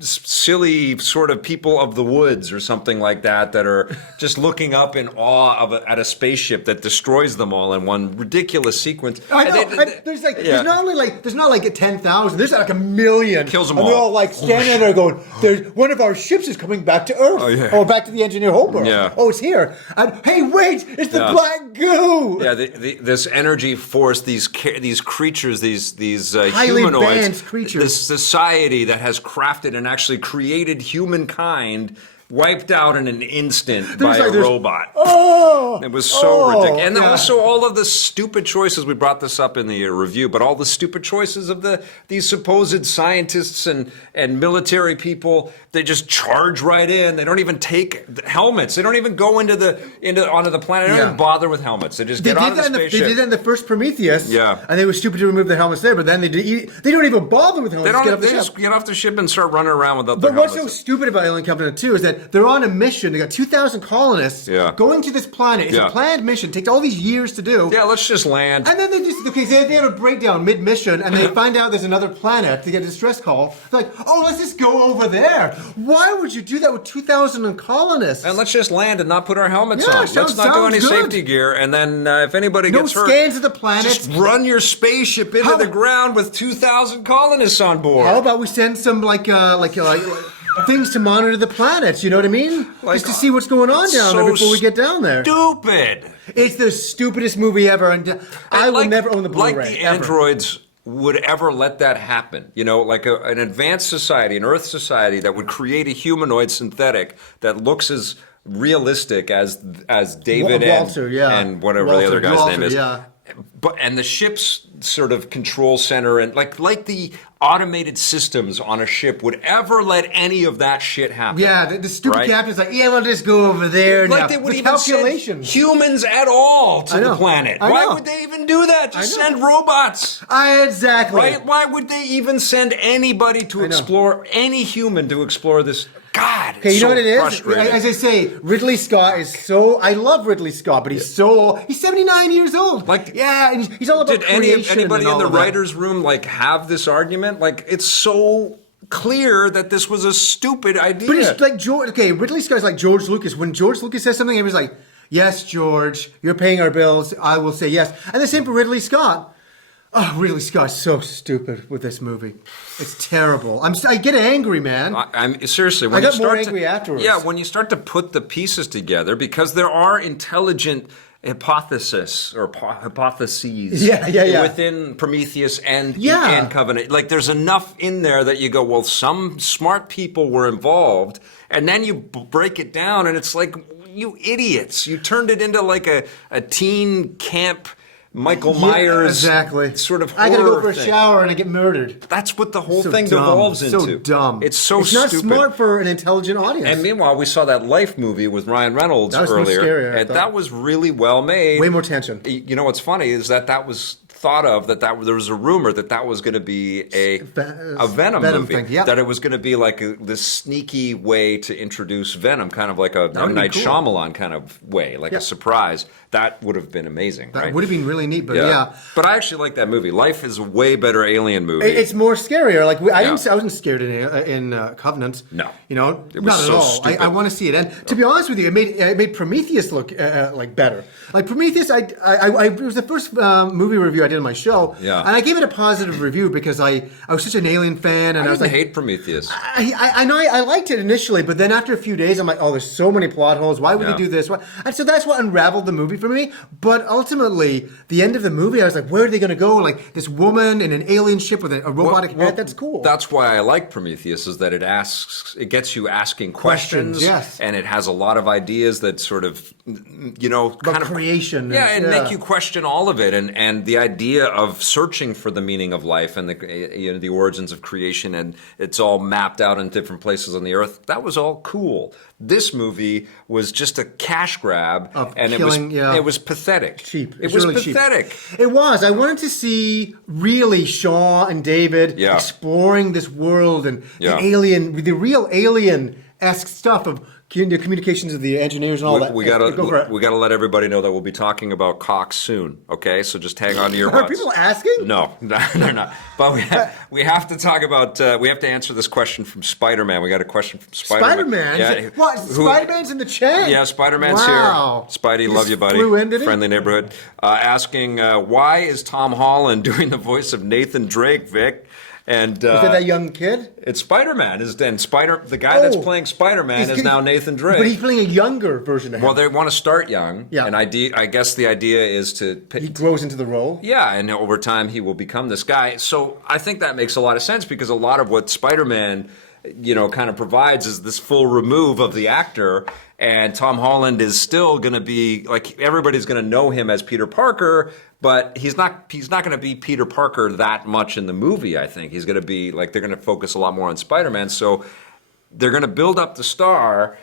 silly sort of people of the woods or something like that are just looking up in awe at a spaceship that destroys them all in one ridiculous sequence. I know. There's not like 10,000. There's like 1 million. Kills them and all. They're all like standing there going, "There's one of our ships is coming back to Earth, or back to the engineer Hobart. Yeah. Oh, it's here. And hey, wait, it's the black goo. Yeah, this energy force, these creatures, these Highly humanoids, advanced creatures. this society that has crafted and actually created humankind, wiped out in an instant by a robot. Oh, it was so ridiculous. And yeah. also all of the stupid choices, we brought this up in the review, but all the stupid choices of these supposed scientists and military people, they just charge right in. They don't even take helmets. They don't even go onto the planet. They don't even bother with helmets. They just get onto the spaceship. They did that in the first Prometheus. Yeah. And they were stupid to remove the helmets there, but then they don't even bother with helmets. They just get off the ship and start running around without their But what's helmets. so stupid about Alien Covenant 2 is that they're on a mission. They got 2,000 colonists going to this planet. It's a planned mission. It takes all these years to do. Yeah, let's just land. And then they have a breakdown mid-mission, and they find out there's another planet. They get a distress call. They're like, oh, let's just go over there. Why would you do that with 2,000 colonists? And let's just land and not put our helmets on. Let's sounds not do any good. safety gear. And then if anybody gets hurt, scans of the planet. just run your spaceship into the ground with 2,000 colonists on board. How about we send some things to monitor the planets? You know what I mean? Just to see what's going on down there before we get down there. Stupid. It's the stupidest movie ever, and I will never own the Blu-ray. Like the ever. androids would ever let that happen. You know, like an advanced society, an Earth society that would create a humanoid synthetic that looks as realistic as David Walter, and whatever the other guy's Walter, name is. Yeah. And the ship's sort of control center and like the automated systems on a ship would ever let any of that shit happen. Yeah, the stupid captain's like, yeah, we'll just go over there now. Like they would the even calculations. send humans at all to the planet. I Why know. would they even do that? Just send robots. Exactly. Right? Why would they even send anybody to explore, any human to explore this? God, Okay, you know what it is? frustrating. As I say, Ridley Scott is I love Ridley Scott, but he's so old. He's 79 years old. And he's all about Did creation. anybody and all in the of that. writer's room have this argument? Like, it's so clear that this was a stupid idea. But it's like Ridley Scott's like George Lucas. When George Lucas says something, everybody's like, yes, George, you're paying our bills. I will say yes. And the same for Ridley Scott. Oh, Ridley Scott's so stupid with this movie. It's terrible. I get angry, man. I'm seriously. I got more angry afterwards. Yeah, when you start to put the pieces together, because there are intelligent hypotheses within Prometheus and Covenant. Like, there's enough in there that you go, well, some smart people were involved, and then you break it down, and it's like, you idiots! You turned it into like a teen camp. Michael Myers sort of horror I gotta go for a thing. shower and I get murdered. That's what the whole So thing dumb. devolves into. So dumb. It's so It's stupid. not smart for an intelligent audience. And meanwhile, we saw that Life movie with Ryan Reynolds That was more earlier, scary, I and thought. that was really well made. Way more tension. You know what's funny is that was thought of that there was a rumor that was going to be a Venom movie. Thing, yeah. That it was going to be like this sneaky way to introduce Venom, kind of like a M. Night Shyamalan kind of way, like a surprise. That would have been amazing. That right? would have been really neat, but yeah. But I actually like that movie. Life is a way better alien movie. It's more scarier. Like I wasn't scared in Covenant. No, it was not so at all. stupid. I want to see it. And to be honest with you, it made Prometheus look like better. Like Prometheus, it was the first movie review I did on my show, and I gave it a positive review because I was such an Alien fan, and I was like, hate Prometheus. I know I liked it initially, but then after a few days, I'm like, oh, there's so many plot holes. Why would he do this? And so that's what unraveled the movie for me. But ultimately, the end of the movie, I was like, where are they going to go? Like this woman in an alien ship with a robotic head. That's cool. That's why I like Prometheus, is that it gets you asking questions, yes, and it has a lot of ideas that sort of, about kind of creation, and make you question all of it, and the idea of searching for the meaning of life and the origins of creation, and it's all mapped out in different places on the earth. That was all cool. This movie was just a cash grab, and it was pathetic. Cheap. It was really pathetic. Cheap. It was. I wanted to see really Shaw and David exploring this world and the real alien-esque stuff of the communications of the engineers and all that. We gotta let everybody know that we'll be talking about Cox soon. Okay, so just hang on to your butts. Are people asking? No, they're not. But we have to talk about. We have to answer this question from Spider-Man. We got a question from Spider-Man. Spider-Man? What? Spider-Man's in the chat? Yeah, Spider-Man's here. Spidey, love you, buddy. Flew in, did he? Friendly neighborhood. Asking why is Tom Holland doing the voice of Nathan Drake, Vic? And is it that young kid? It's Spider-Man. The guy that's playing Spider-Man is now Nathan Drake. But he's playing a younger version of him. Well, they want to start young. Yeah. And I guess the idea is to... He grows into the role. Yeah, and over time he will become this guy. So I think that makes a lot of sense, because a lot of what Spider-Man, kind of provides is this full remove of the actor. And Tom Holland is still going to be, like, everybody's going to know him as Peter Parker, but he's not going to be Peter Parker that much in the movie, I think. He's going to be, like, they're going to focus a lot more on Spider-Man. So they're going to build up the star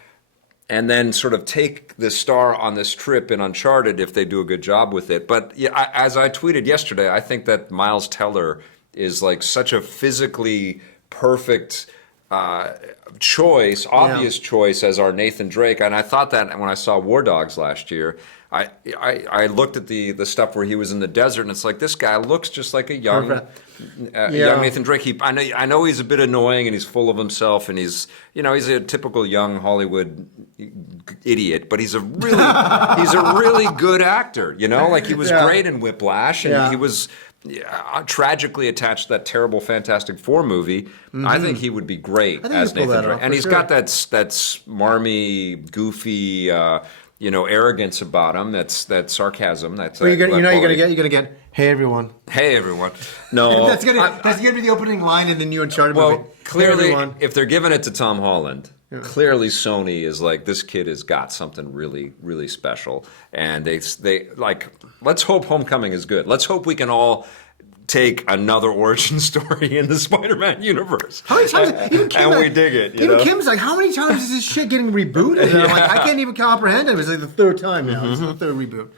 and then sort of take the star on this trip in Uncharted if they do a good job with it. But as I tweeted yesterday, I think that Miles Teller is, like, such a physically perfect obvious choice as our Nathan Drake. And I thought that when I saw War Dogs last year, I looked at the stuff where he was in the desert, and it's like, this guy looks just like a young Nathan Drake. I know he's a bit annoying and he's full of himself, and he's a typical young Hollywood idiot, but he's a really good actor. Like he was great in Whiplash, and he was tragically attached to that terrible Fantastic Four movie. Mm-hmm. I think he would be great as Nathan Drake, and he's got that smarmy, goofy, arrogance about him. That sarcasm. You're gonna get. Hey everyone. Hey everyone. No, that's gonna be the opening line in the new Uncharted movie. Well, clearly, if they're giving it to Tom Holland. Yeah. Clearly, Sony is like, this kid has got something really, really special, and they like. Let's hope Homecoming is good. Let's hope we can all take another origin story in the Spider-Man universe. How many times? Even Kim, we dig it. Kim's like, how many times is this shit getting rebooted? And I'm like, I can't even comprehend it. It was like the third time now. It's the third reboot.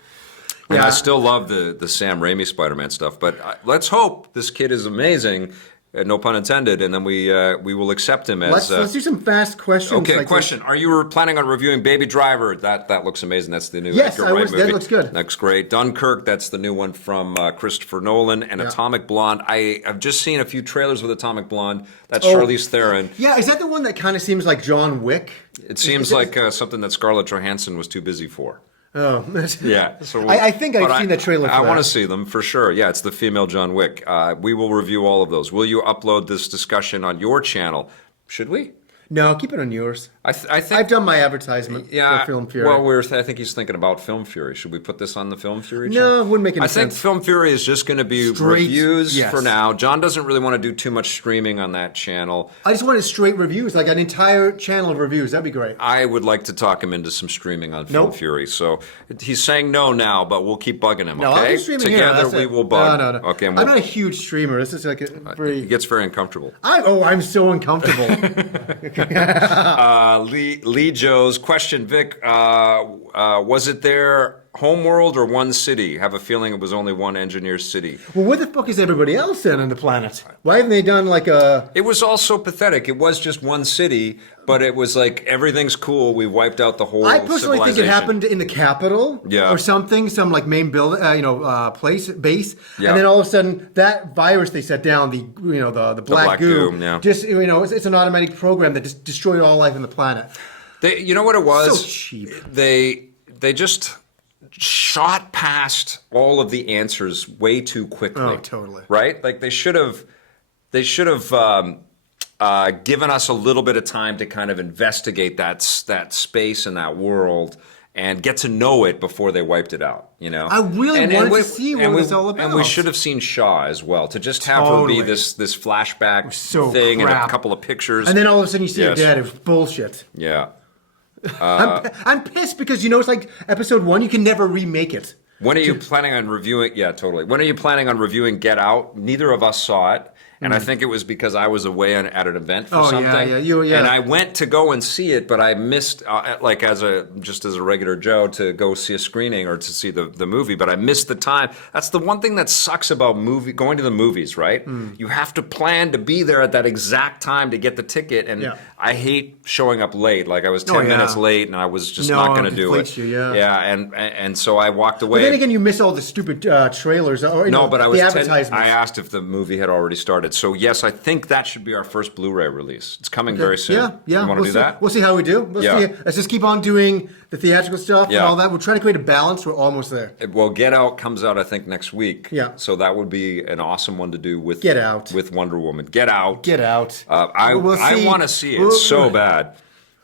Yeah. And I still love the Sam Raimi Spider-Man stuff, but let's hope this kid is amazing. No pun intended, and then we will accept him as... Let's do some fast questions. Okay, question. Are you planning on reviewing Baby Driver? That looks amazing. That's the new Edgar Wright movie. That looks good. That's great. Dunkirk, that's the new one from Christopher Nolan. And Atomic Blonde. I've just seen a few trailers with Atomic Blonde. That's Charlize Theron. Yeah, is that the one that kind of seems like John Wick? It seems like something that Scarlett Johansson was too busy for. Oh, yeah. So I think I've seen that trailer. I want to see them for sure. Yeah, it's the female John Wick. We will review all of those. Will you upload this discussion on your channel? Should we? No, keep it on yours. I think I've done my advertisement for Film Fury. Well, I think he's thinking about Film Fury. Should we put this on the Film Fury No, channel? it wouldn't make any sense. I think Film Fury is just going to be reviews for now. John doesn't really want to do too much streaming on that channel. I just wanted straight reviews, like an entire channel of reviews. That'd be great. I would like to talk him into some streaming on Film Fury. So he's saying no now, but we'll keep bugging him, no, okay? I'll be streaming Together here. we will bug. No. Okay, I'm not a huge streamer. This is like a very... It gets very uncomfortable. I'm so uncomfortable. Lee Joe's question, Vic. Was it their homeworld or one city? Have a feeling it was only one engineer's city. Well, where the fuck is everybody else then on the planet? Why haven't they done like a... It was all so pathetic. It was just one city, but it was like everything's cool. We wiped out the whole I personally think it civilization. happened in the capital Yeah. or something, some like main building, base, Yeah. and then all of a sudden that virus they set down, the black black goo, goo, yeah. just it's an automatic program that just destroyed all life on the planet. You know what it was? So cheap. They just shot past all of the answers way too quickly. Oh, totally. Right? Like they should have given us a little bit of time to kind of investigate that space and that world and get to know it before they wiped it out. You know, I really wanted to see what it was all about. And we should have seen Shaw as well, to just have her Totally. be this flashback So thing and a crap. couple of pictures. And then all of a sudden you see Yes. her dead. It's bullshit. Yeah. I'm pissed because it's like episode 1, you can never remake it. When are you planning on reviewing? Yeah, totally. When are you planning on reviewing Get Out? Neither of us saw it. And I think it was because I was away at an event for Oh, yeah, something. yeah. And I went to go and see it, but I missed, as a regular Joe, to go see a screening or to see the movie, but I missed the time. That's the one thing that sucks about going to the movies, right? You have to plan to be there at that exact time to get the ticket, and Yeah. I hate showing up late. Like I was 10 Oh, yeah. minutes late, and I was just No, not going it to do deflates it. you, yeah. Yeah, and so I walked away. But then again, you miss all the stupid trailers or No, but I was the advertisements. I asked if the movie had already started. So yes, I think that should be our first Blu-ray release. It's coming very soon. Yeah. You want to we'll do see. that? We'll see how we do. Let's just keep on doing the theatrical stuff and Yeah. all that. We're trying to create a balance. We're almost there. Well, Get Out comes out, I think, next week. Yeah. So that would be an awesome one to do with Get Out. with Wonder Woman. Get Out. Get out. I We'll see. want to see it so bad.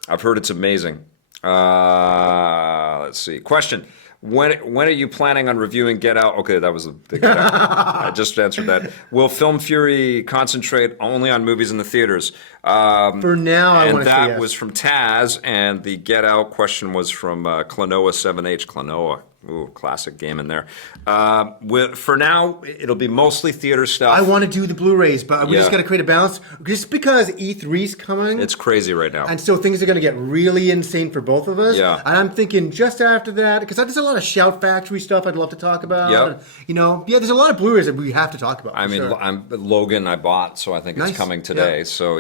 I've heard it's amazing. Let's see. Question. When are you planning on reviewing Get Out? Okay, that was the Get Out. I just answered that. Will Film Fury concentrate only on movies in the theaters? For now, I and want to say that yes. was from Taz, and the Get Out question was from Klonoa7H. Klonoa. Ooh, classic game in there. For now, it'll be mostly theater stuff. I want to do the Blu-rays, but we Yeah. just got to create a balance. Just because E3's coming. It's crazy right now. And so things are going to get really insane for both of us. Yeah. And I'm thinking just after that, because there's a lot of Shout Factory stuff I'd love to talk about. Yep. And, there's a lot of Blu-rays that we have to talk about. I for mean, sure. Logan I bought, so I think Nice. it's coming today. Yeah. So,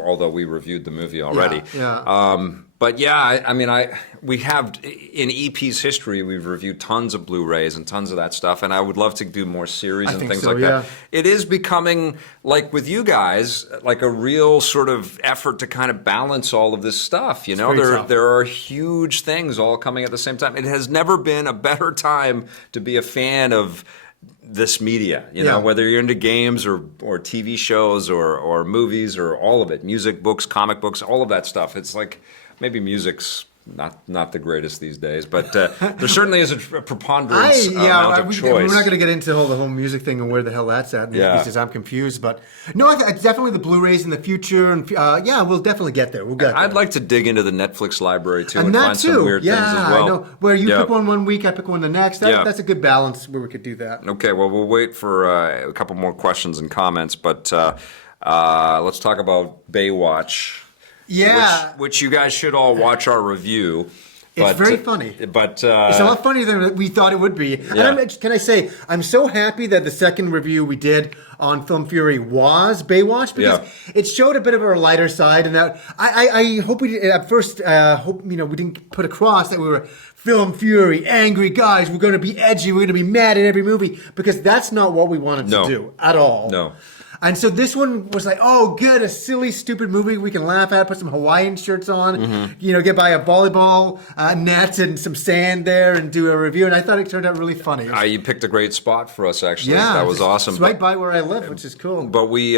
although we reviewed the movie already. Yeah. But yeah, we have, in EP's history, we've reviewed tons of Blu-rays and tons of that stuff, and I would love to do more series I and think things so, like yeah. that. It is becoming, like with you guys, like a real sort of effort to kind of balance all of this stuff. You know, very tough. there are huge things all coming at the same time. It has never been a better time to be a fan of this media, Yeah. whether you're into games or TV shows or movies or all of it, music, books, comic books, all of that stuff. It's like, maybe music's not the greatest these days, but there certainly is a preponderance amount of choice. We're not going to get into the whole music thing and where the hell that's at. Yeah. Because I'm confused. But no, it's definitely the Blu-rays in the future. And we'll definitely get there. We'll get there. I'd like to dig into the Netflix library too and, And that find too. some weird things as well. I know. Where you Yeah. pick one week, I pick one the next. That's a good balance where we could do that. Okay, well, we'll wait for a couple more questions and comments, but let's talk about Baywatch. Yeah. Which you guys should all watch our review. It's very funny. But It's a lot funnier than we thought it would be. Yeah. And can I say, I'm so happy that the second review we did on Film Fury was Baywatch because it showed a bit of our lighter side, and that I hope we did, at first we didn't put across that we were Film Fury, angry guys. We're going to be edgy. We're going to be mad at every movie because that's not what we wanted to do at all. No. And so this one was like, oh, good, a silly, stupid movie we can laugh at, put some Hawaiian shirts on, get by a volleyball net and some sand there and do a review. And I thought it turned out really funny. You picked a great spot for us, actually. Yeah. That was awesome. It's right by where I live, which is cool. But we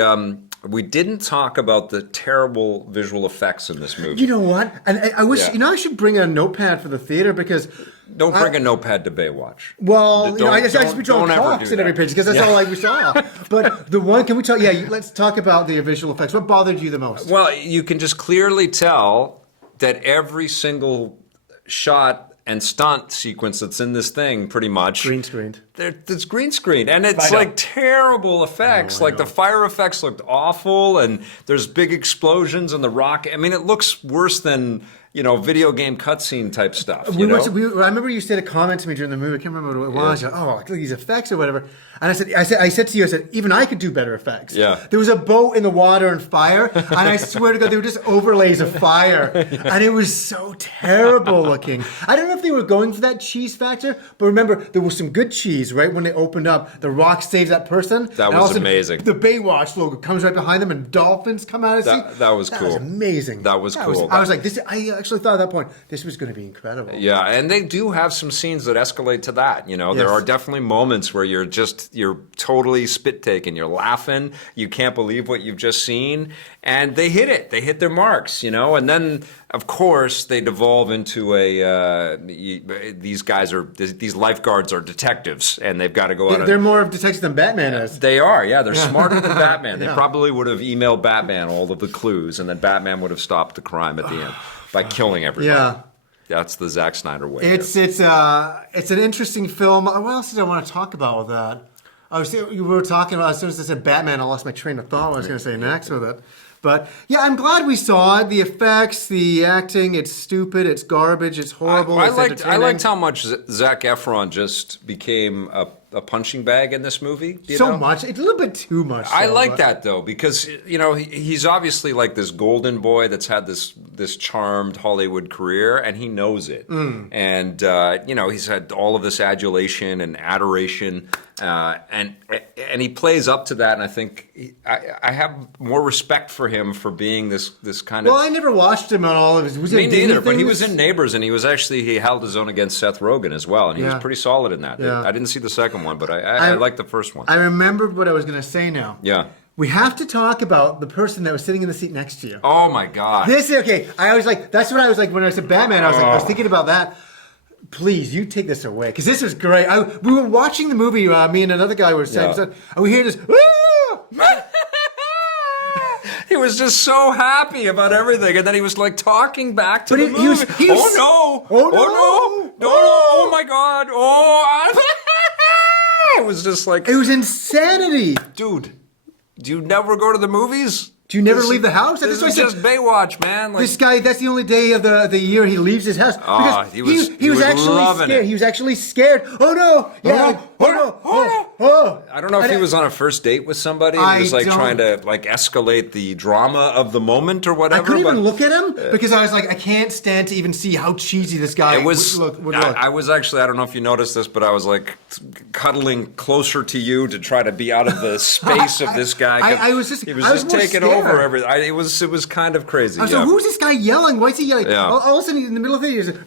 didn't talk about the terrible visual effects in this movie. You know what? And I wish, Yeah. I should bring a notepad for the theater because... Don't bring a notepad to Baywatch. Well, Don't- I just be drawing don't ever clocks do in every that. picture because that's all we saw. But the one, can we talk? Yeah, let's talk about the visual effects. What bothered you the most? Well, you can just clearly tell that every single shot and stunt sequence that's in this thing, pretty much, Green screened. It's green screen, and it's I know. like terrible effects. Like the fire effects looked awful, and there's big explosions and the rock. I mean, it looks worse than video game cutscene type stuff. I remember you said a comment to me during the movie. I can't remember what it was. Yeah. Oh, look at these effects or whatever. And I said to you, even I could do better effects. Yeah. There was a boat in the water and fire, and I swear to God, they were just overlays of fire, and it was so terrible looking. I don't know if they were going for that cheese factor, but remember there was some good cheese right when they opened up. The Rock saves that person. That was amazing. The Baywatch logo comes right behind them, and dolphins come out of sea. That was cool. That was amazing. That was cool. I was like, this. I actually thought at that point this was going to be incredible. Yeah, and they do have some scenes that escalate to that. There are definitely moments where you're totally spit taken. You're laughing. You can't believe what you've just seen, and they hit it. They hit their marks. And then of course they devolve into these lifeguards are detectives, and they've got to go out. They're more of detectives than Batman is. They are. Yeah, they're smarter than Batman. They probably would have emailed Batman all of the clues, and then Batman would have stopped the crime at the end by killing everybody. Yeah. That's the Zack Snyder way. It's an interesting film. What else did I want to talk about with that? We were talking about, as soon as I said Batman, I lost my train of thought what I was going to say next with it. But yeah, I'm glad we saw it. The effects, the acting, it's stupid, it's garbage, it's horrible. I liked how much Zac Efron just became a punching bag in this movie. Much. It's a little bit too much. I like that though, because he's obviously like this golden boy that's had this charmed Hollywood career, and he knows it. And he's had all of this adulation and adoration, and he plays up to that. And I think I have more respect for him for being this kind of. Well, I never watched him on all of his. Me neither, but he was in Neighbors, and he held his own against Seth Rogen as well, and he was pretty solid in that. Yeah. I didn't see the second one, but I liked the first one. I remembered what I was going to say now. Yeah. We have to talk about the person that was sitting in the seat next to you. Oh my God. Okay. I was like, that's what I was like when I said Batman. I was thinking about that. Please, you take this away, because this was great. We were watching the movie. Me and another guy were saying, and we hear this. He was just so happy about everything, and then he was like talking back to the movie. Oh my God! It was just like it was insanity, dude. Do you never go to the movies? Do you never leave the house? This is just Baywatch, man. This guy, that's the only day of the year he leaves his house. He was actually loving scared. it. He was actually scared. Oh no! Yeah. Oh. I don't know if he was on a first date with somebody and he was like trying to like escalate the drama of the moment or whatever. I couldn't even look at him because I was like, I can't stand to even see how cheesy this guy would look. I was actually, I don't know if you noticed this, but I was like cuddling closer to you to try to be out of the space of this guy. He was just taking over everything. It was kind of crazy. I was like, who's this guy yelling? Why is he yelling? Yeah. All of a sudden, in the middle of it, he's like,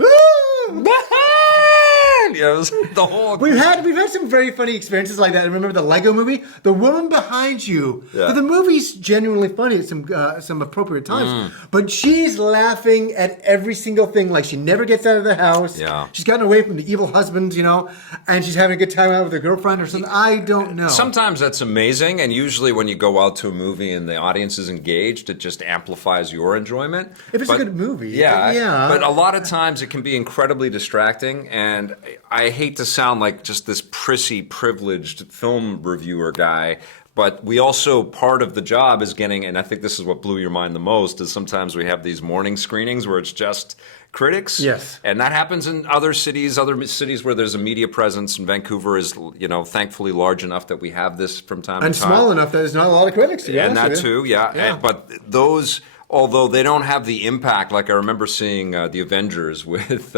Yeah, it was the whole. We've had some very funny experiences like that. I remember the Lego movie, the woman behind you. Yeah. The movie's genuinely funny at some appropriate times, but she's laughing at every single thing. Like she never gets out of the house. Yeah, she's gotten away from the evil husband, and she's having a good time out with her girlfriend or something. I don't know. Sometimes that's amazing, and usually when you go out to a movie and the audience is engaged, it just amplifies your enjoyment. If it's a good movie, yeah. But a lot of times it can be incredibly distracting, and I hate to sound like just this prissy, privileged film reviewer guy, but we also, part of the job is getting, and I think this is what blew your mind the most, is sometimes we have these morning screenings where it's just critics. Yes. And that happens in other cities where there's a media presence, and Vancouver is, thankfully large enough that we have this from time to time. And small enough that there's not a lot of critics. And that too, yeah. But those, although they don't have the impact, like I remember seeing The Avengers with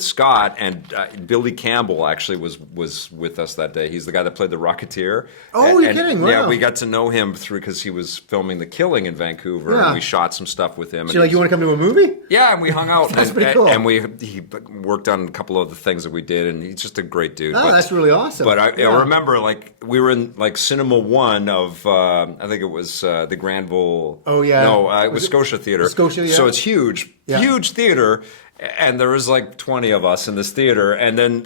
Scott, and Billy Campbell actually was with us that day. He's the guy that played the Rocketeer. Oh, you're kidding! Wow. Yeah, we got to know him because he was filming The Killing in Vancouver, and we shot some stuff with him. So you want to come to a movie? Yeah, and we hung out. That's pretty cool. And he worked on a couple of the things that we did, and he's just a great dude. Oh, that's really awesome. But I remember, like, we were in like Cinema One of I think it was the Granville. Oh yeah. No, it was Scotia Theater. Scotia, yeah. So it's huge theater. And there was like 20 of us in this theater, and then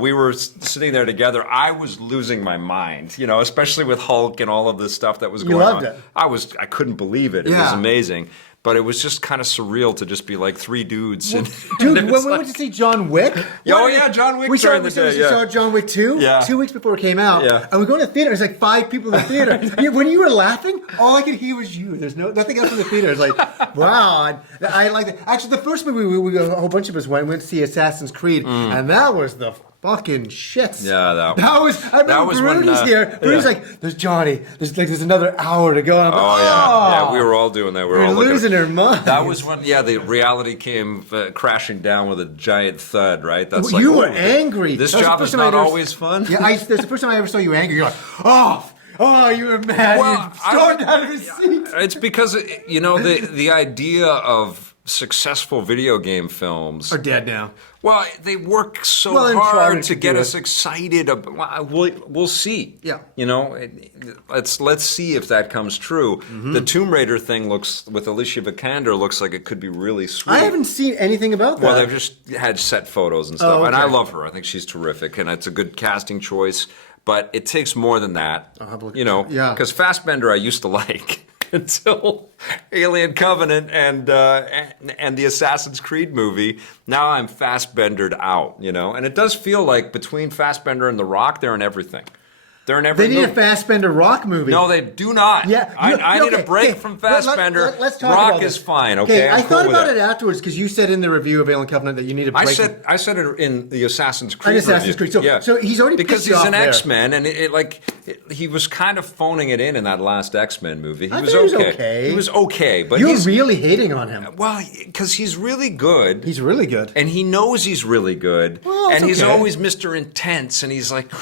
we were sitting there together. I was losing my mind, especially with Hulk and all of this stuff that was going on. You loved it. I couldn't believe it. It was amazing. but it was just kind of surreal to just be like three dudes. And Dude, and when it's we like- went to see John Wick. Oh, yeah, John Wick We saw, during we the saw, day, we yeah. saw John Wick 2 Yeah. 2 weeks before it came out. Yeah. And we go to the theater. There's like 5 people in the theater. When you were laughing, all I could hear was you. There's nothing else in the theater. It's like, wow. I like that. Actually, the first movie we a whole bunch of us went to see Assassin's Creed, and that was the fucking shit. Yeah, that was. I remember was when, Brudy's here. Brudy's yeah. like, "There's Johnny. There's another hour to go." And I'm Oh like, yeah, we were all doing that. We were We're all looking- losing our minds. That was when, the reality came crashing down with a giant thud, right? That's You were oh, angry. This That was the job first is time I not ever- always fun. Yeah, that's the first time I ever saw you angry. You're like, oh, you were mad. Well, you stormed out of his seat. It's because the idea of successful video game films Are dead now. Well, they work so Well, and hard trying to to get do us it. excited. We'll see. Yeah. Let's see if that comes true. Mm-hmm. The Tomb Raider thing with Alicia Vikander looks like it could be really sweet. I haven't seen anything about that. Well, they've just had set photos and stuff, Oh, and I okay. love her. I think she's terrific, and it's a good casting choice. But it takes more than that, have a look. Yeah. Because Fassbender I used to like until Alien Covenant and the Assassin's Creed movie. Now I'm Fassbendered out, and it does feel like between Fassbender and The Rock, they're in everything. They're in every They need movie. a Fassbender Rock movie. No, they do not. Yeah, I need a okay, break okay. from Fassbender. Let's talk Rock about is this. fine. Okay, I I'm cool thought with about it afterwards because you said in the review of Alien Covenant that you need a break. I said it in the Assassin's Creed. Assassin's review. Creed. So he's already because pissed you he's off an there. X-Men, and he was kind of phoning it in that last X-Men movie. He I was thought he was okay. okay. He was okay, but You're he's really hating on him. well because he's really good. He's really good. And he knows he's really good, Well, it's and he's okay. always Mr. Intense, and he's like,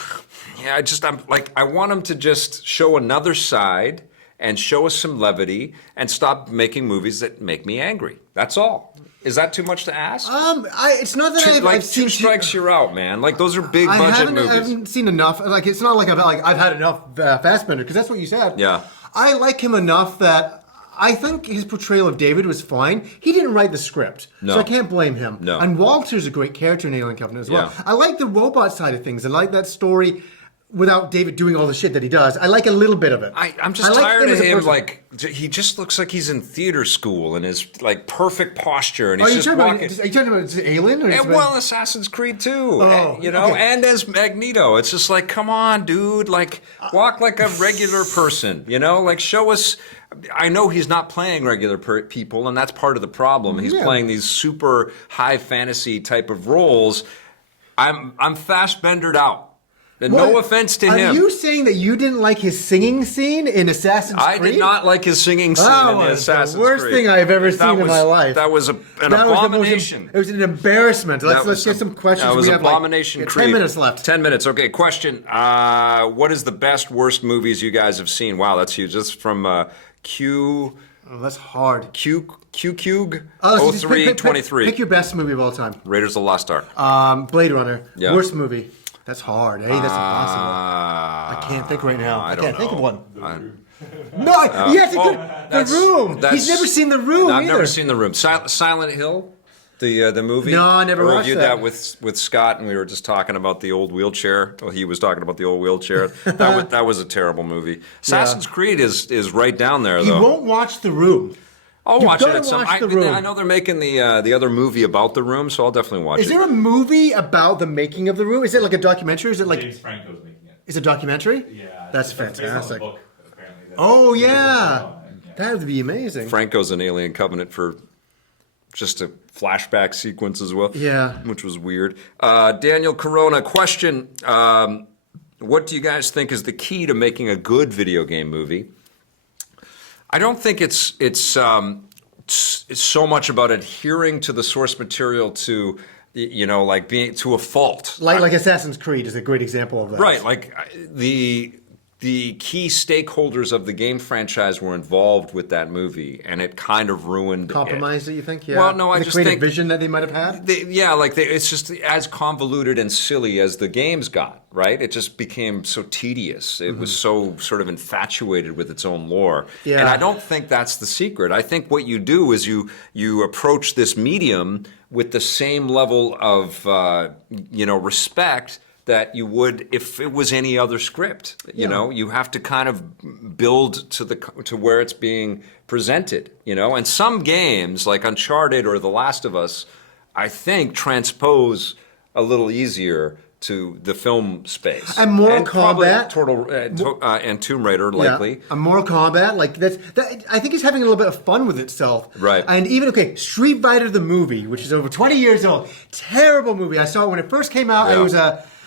I want him to just show another side and show us some levity and stop making movies that make me angry. That's all. Is that too much to ask? It's not that I've seen two strikes, you're out, man. Like those are big I budget haven't, movies. I haven't seen enough. Like it's not like I've had enough Fassbender because that's what you said. Yeah. I like him enough that I think his portrayal of David was fine. He didn't write the script, No. so I can't blame him. No. And Walter's a great character in Alien Covenant as well. Yeah. I like the robot side of things. I like that story. Without David doing all the shit that he does, I like a little bit of it. I'm just I like tired of as a him. person. Like he just looks like he's in theater school and his like perfect posture, and Are he's you just talking walking. about? Are you talking about Alien? Or And, well, Assassin's Creed too, Oh, okay. and as Magneto, it's just like, come on, dude, like walk like a regular person, like show us. I know he's not playing regular people, and that's part of the problem. He's Yeah. playing these super high fantasy type of roles. I'm Fassbendered out. And no What? offense to Are him. you saying that you didn't like his singing scene in Assassin's I Creed? did not like his singing scene That in the was Assassin's the worst Creed. thing I've ever That seen in was- my life. That was an That was the most abomination. it was an embarrassment. Let's get some questions. That was We have, like, abomination. 10 Creed. minutes left. 10 minutes. Okay. Question. What is the best, worst movies you guys have seen? Wow, that's huge. That's from Q. Oh, that's hard. Cug Oh, so just 0323. Pick your best movie of all time. Raiders of the Lost Ark. Blade Runner. Yeah. Worst movie. That's hard. Hey, that's impossible. I can't think right now. I don't can't think of know. one. No, yes, that's- The Room. that's- He's never seen The Room I've either. never seen The Room. Silent Hill, the movie. No, I never watched reviewed that. with Scott, and we were just talking about the old wheelchair. Well, he was talking about the old wheelchair. that was a terrible movie. Assassin's Creed is right down there, He though. won't watch The Room. I'll You've watch it gotta at some. watch The Room. I know they're making the other movie about The Room, so I'll definitely watch Is it. there a movie about the making of The Room? Is it like a documentary? Is it like James Franco's making it. is it a documentary? Yeah. That's based on a fantastic. book, apparently, that- Oh yeah, Yeah. that would be amazing. Franco's in Alien Covenant for just a flashback sequence as well. Yeah. Which was weird. Daniel Corona, question. What do you guys think is the key to making a good video game movie? I don't think it's so much about adhering to the source material to, like being to a fault. Like Assassin's Creed is a great example of that. Right, like the key stakeholders of the game franchise were involved with that movie, and it kind of ruined Compromised it, you think? Yeah. Well, no, I the just creative think- vision that they might have had. It's just as convoluted and silly as the games got, right? It just became so tedious. It was so sort of infatuated with its own lore. Yeah. And I don't think that's the secret. I think what you do is you approach this medium with the same level of respect that you would if it was any other script. You know, you have to kind of build to where it's being presented. You know, and some games like Uncharted or The Last of Us, I think transpose a little easier to the film space. And Mortal probably Kombat. And Tomb Raider, likely. And Mortal Kombat, like that, I think it's having a little bit of fun with itself. Right. And even, Street Fighter the movie, which is over 20 years old, terrible movie. I saw it when it first came out. Yeah. It was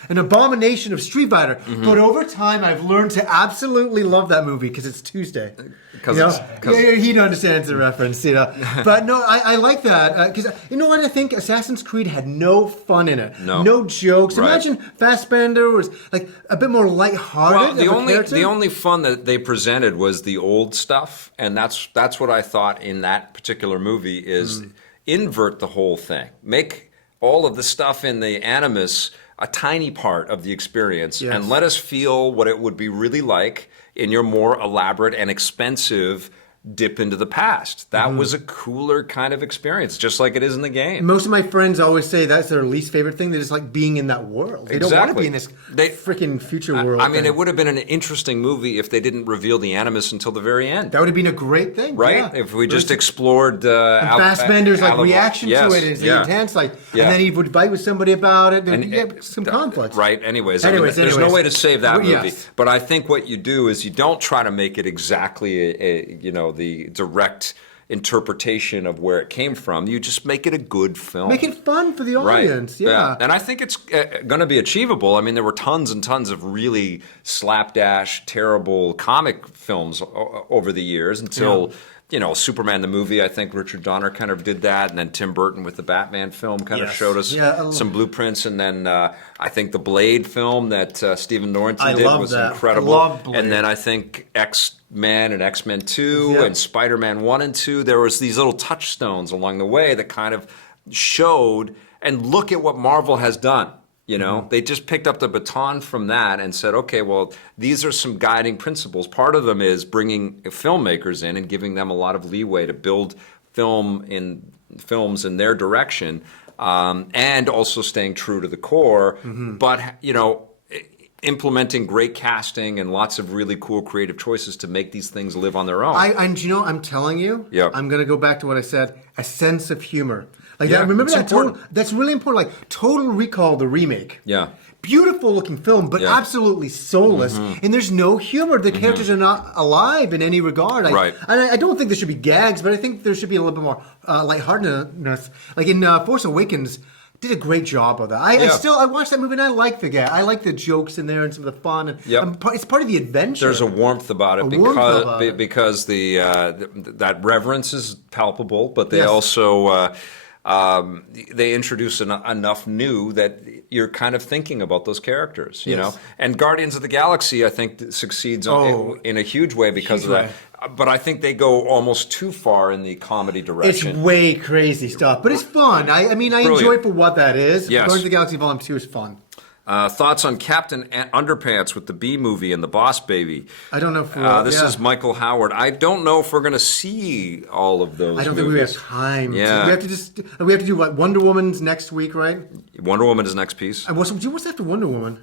an abomination of Street Fighter. Mm-hmm. But over time, I've learned to absolutely love that movie because it's Tuesday. Because he understands the reference, But no, I like that because you know what? I think Assassin's Creed had no fun in it, no jokes. Right. Imagine Fassbender was like a bit more lighthearted. Well, the only fun that they presented was the old stuff, and that's what I thought in that particular movie is invert the whole thing, make all of the stuff in the Animus a tiny part of the experience, and let us feel what it would be really like in your more elaborate and expensive dip into the past. That was a cooler kind of experience, just like it is in the game. Most of my friends always say that's their least favorite thing. They just like being in that world. They don't want to be in this freaking future world. I mean, it would have been an interesting movie if they didn't reveal the Animus until the very end. That would have been a great thing, right? Yeah. If we just explored and Fassbender's reaction to it is intense, and then he would fight with somebody about it. And some conflict, right? Anyways, there's no way to save that movie. But I think what you do is you don't try to make it exactly the direct interpretation of where it came from. You just make it a good film. Make it fun for the audience, And I think it's going to be achievable. I mean, there were tons and tons of really slapdash, terrible comic films over the years until... Superman the movie, I think Richard Donner kind of did that, and then Tim Burton with the Batman film kind of showed us some blueprints, and then I think the Blade film that Stephen Norrington did was incredible. I love Blade. And then I think X-Men and X-Men 2 and Spider-Man 1 and 2, there was these little touchstones along the way that kind of showed, and look at what Marvel has done. They just picked up the baton from that and said, okay, well, these are some guiding principles. Part of them is bringing filmmakers in and giving them a lot of leeway to build films in their direction, and also staying true to the core. But, implementing great casting and lots of really cool creative choices to make these things live on their own. I'm telling you, I'm going to go back to what I said, a sense of humor. Like that, remember that? That's really important. Like Total Recall, the remake. Yeah. Beautiful looking film, but absolutely soulless. And there's no humor. The characters are not alive in any regard. And I don't think there should be gags, but I think there should be a little bit more lightheartedness. Like in Force Awakens, did a great job of that. I watched that movie and I like the gag. I like the jokes in there and some of the fun. And it's part of the adventure. There's a warmth about it because that reverence is palpable, but they also they introduce enough new that you're kind of thinking about those characters, you know. And Guardians of the Galaxy, I think, succeeds in a huge way because of that. But I think they go almost too far in the comedy direction. It's way crazy stuff, but it's fun. I enjoy it for what that is. Yes. Guardians of the Galaxy Volume 2 is fun. Thoughts on Captain Underpants with the B movie and the Boss Baby? I don't know if this is Michael Howard. I don't know if we're going to see all of those. I don't think we have time. Yeah. We have to do what? Wonder Woman's next week, right? Wonder Woman is next piece. And what's after Wonder Woman?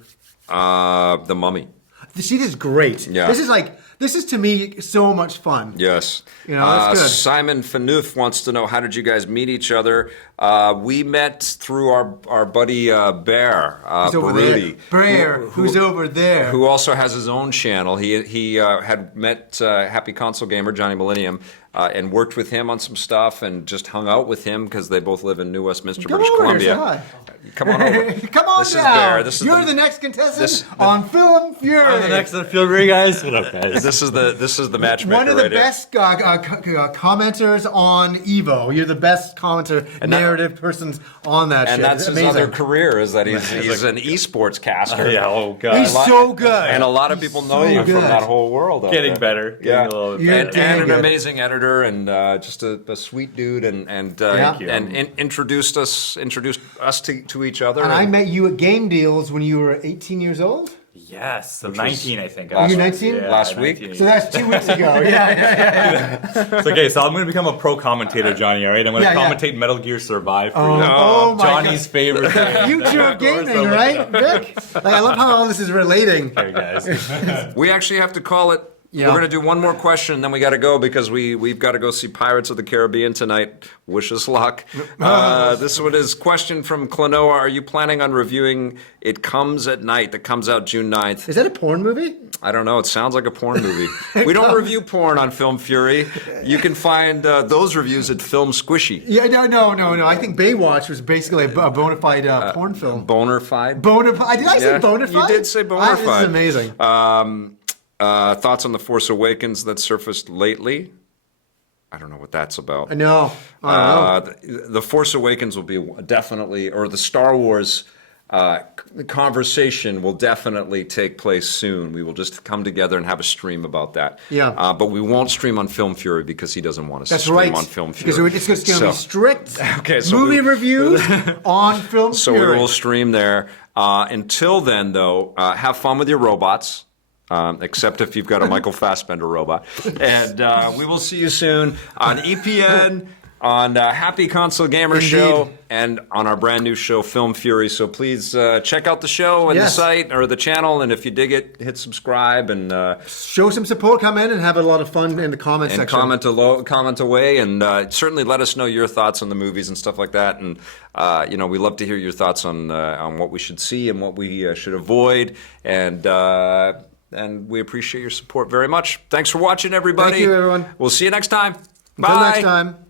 The Mummy. See, this is great. Yeah. This is to me so much fun. Yes. That's good. Simon Fanuth wants to know, how did you guys meet each other? We met through our buddy Bear, Baruti, who's over there, who also has his own channel. He had met Happy Console Gamer Johnny Millenium and worked with him on some stuff and just hung out with him because they both live in New Westminster, British Columbia. Come on over. Come on this down. Is Bear. You're the next contestant on Film Fury. I'm the next on Film Fury, guys. What up, guys? This is the matchmaker. One of the right best commenters on Evo. You're the best commenter, narrative persons on that. And shit. that's his other career, is that he's an esports caster. Yeah, oh god, he's so good, and a lot of people know you from that whole world. Getting better, getting a little bit better. And an amazing editor, and just a sweet dude, and introduced us to each other. And I met you at Game Deals when you were 18 years old. Yes, so 19, I think. Are you 19? Yeah, Last week? 19. So that's 2 weeks ago. Yeah. So, okay, so I'm going to become a pro commentator, Johnny, all right? I'm going to Yeah, yeah. commentate Metal Gear Survive for you. Oh my Johnny's God. favorite game. Future of gaming, right, Vic? Like, I love how all this is relating. Okay, guys. We actually have to call it. Yeah. We're going to do one more question, and then we got to go because we've got to go see Pirates of the Caribbean tonight. Wish us luck. This one is question from Klanoa. Are you planning on reviewing It Comes at Night that comes out June 9th? Is that a porn movie? I don't know. It sounds like a porn movie. We don't review porn on Film Fury. You can find those reviews at Film Squishy. Yeah, no. I think Baywatch was basically a bona fide porn film. Boner fide. Did I say bona fide? You did say bona This fide. is amazing. Thoughts on The Force Awakens that surfaced lately? I don't know what that's about. No, I don't know. The Force Awakens will be definitely, or the Star Wars conversation will definitely take place soon. We will just come together and have a stream about that. Yeah. But we won't stream on Film Fury because he doesn't want us That's to stream right. on Film Fury. Because it's going to be strict so movie we- reviews on Film So Fury. we will stream there. Until then, though, have fun with your robots. Except if you've got a Michael Fassbender robot. And we will see you soon on EPN, on Happy Console Gamer Indeed. Show, and on our brand new show, Film Fury. So please check out the show and the Yes. site or the channel. And if you dig it, hit subscribe and Show some support, come in, and have a lot of fun in the comment section. comment away. And certainly let us know your thoughts on the movies and stuff like that. And we love to hear your thoughts on what we should see and what we should avoid. And we appreciate your support very much. Thanks for watching, everybody. Thank you, everyone. We'll see you next time. Until Bye. next time.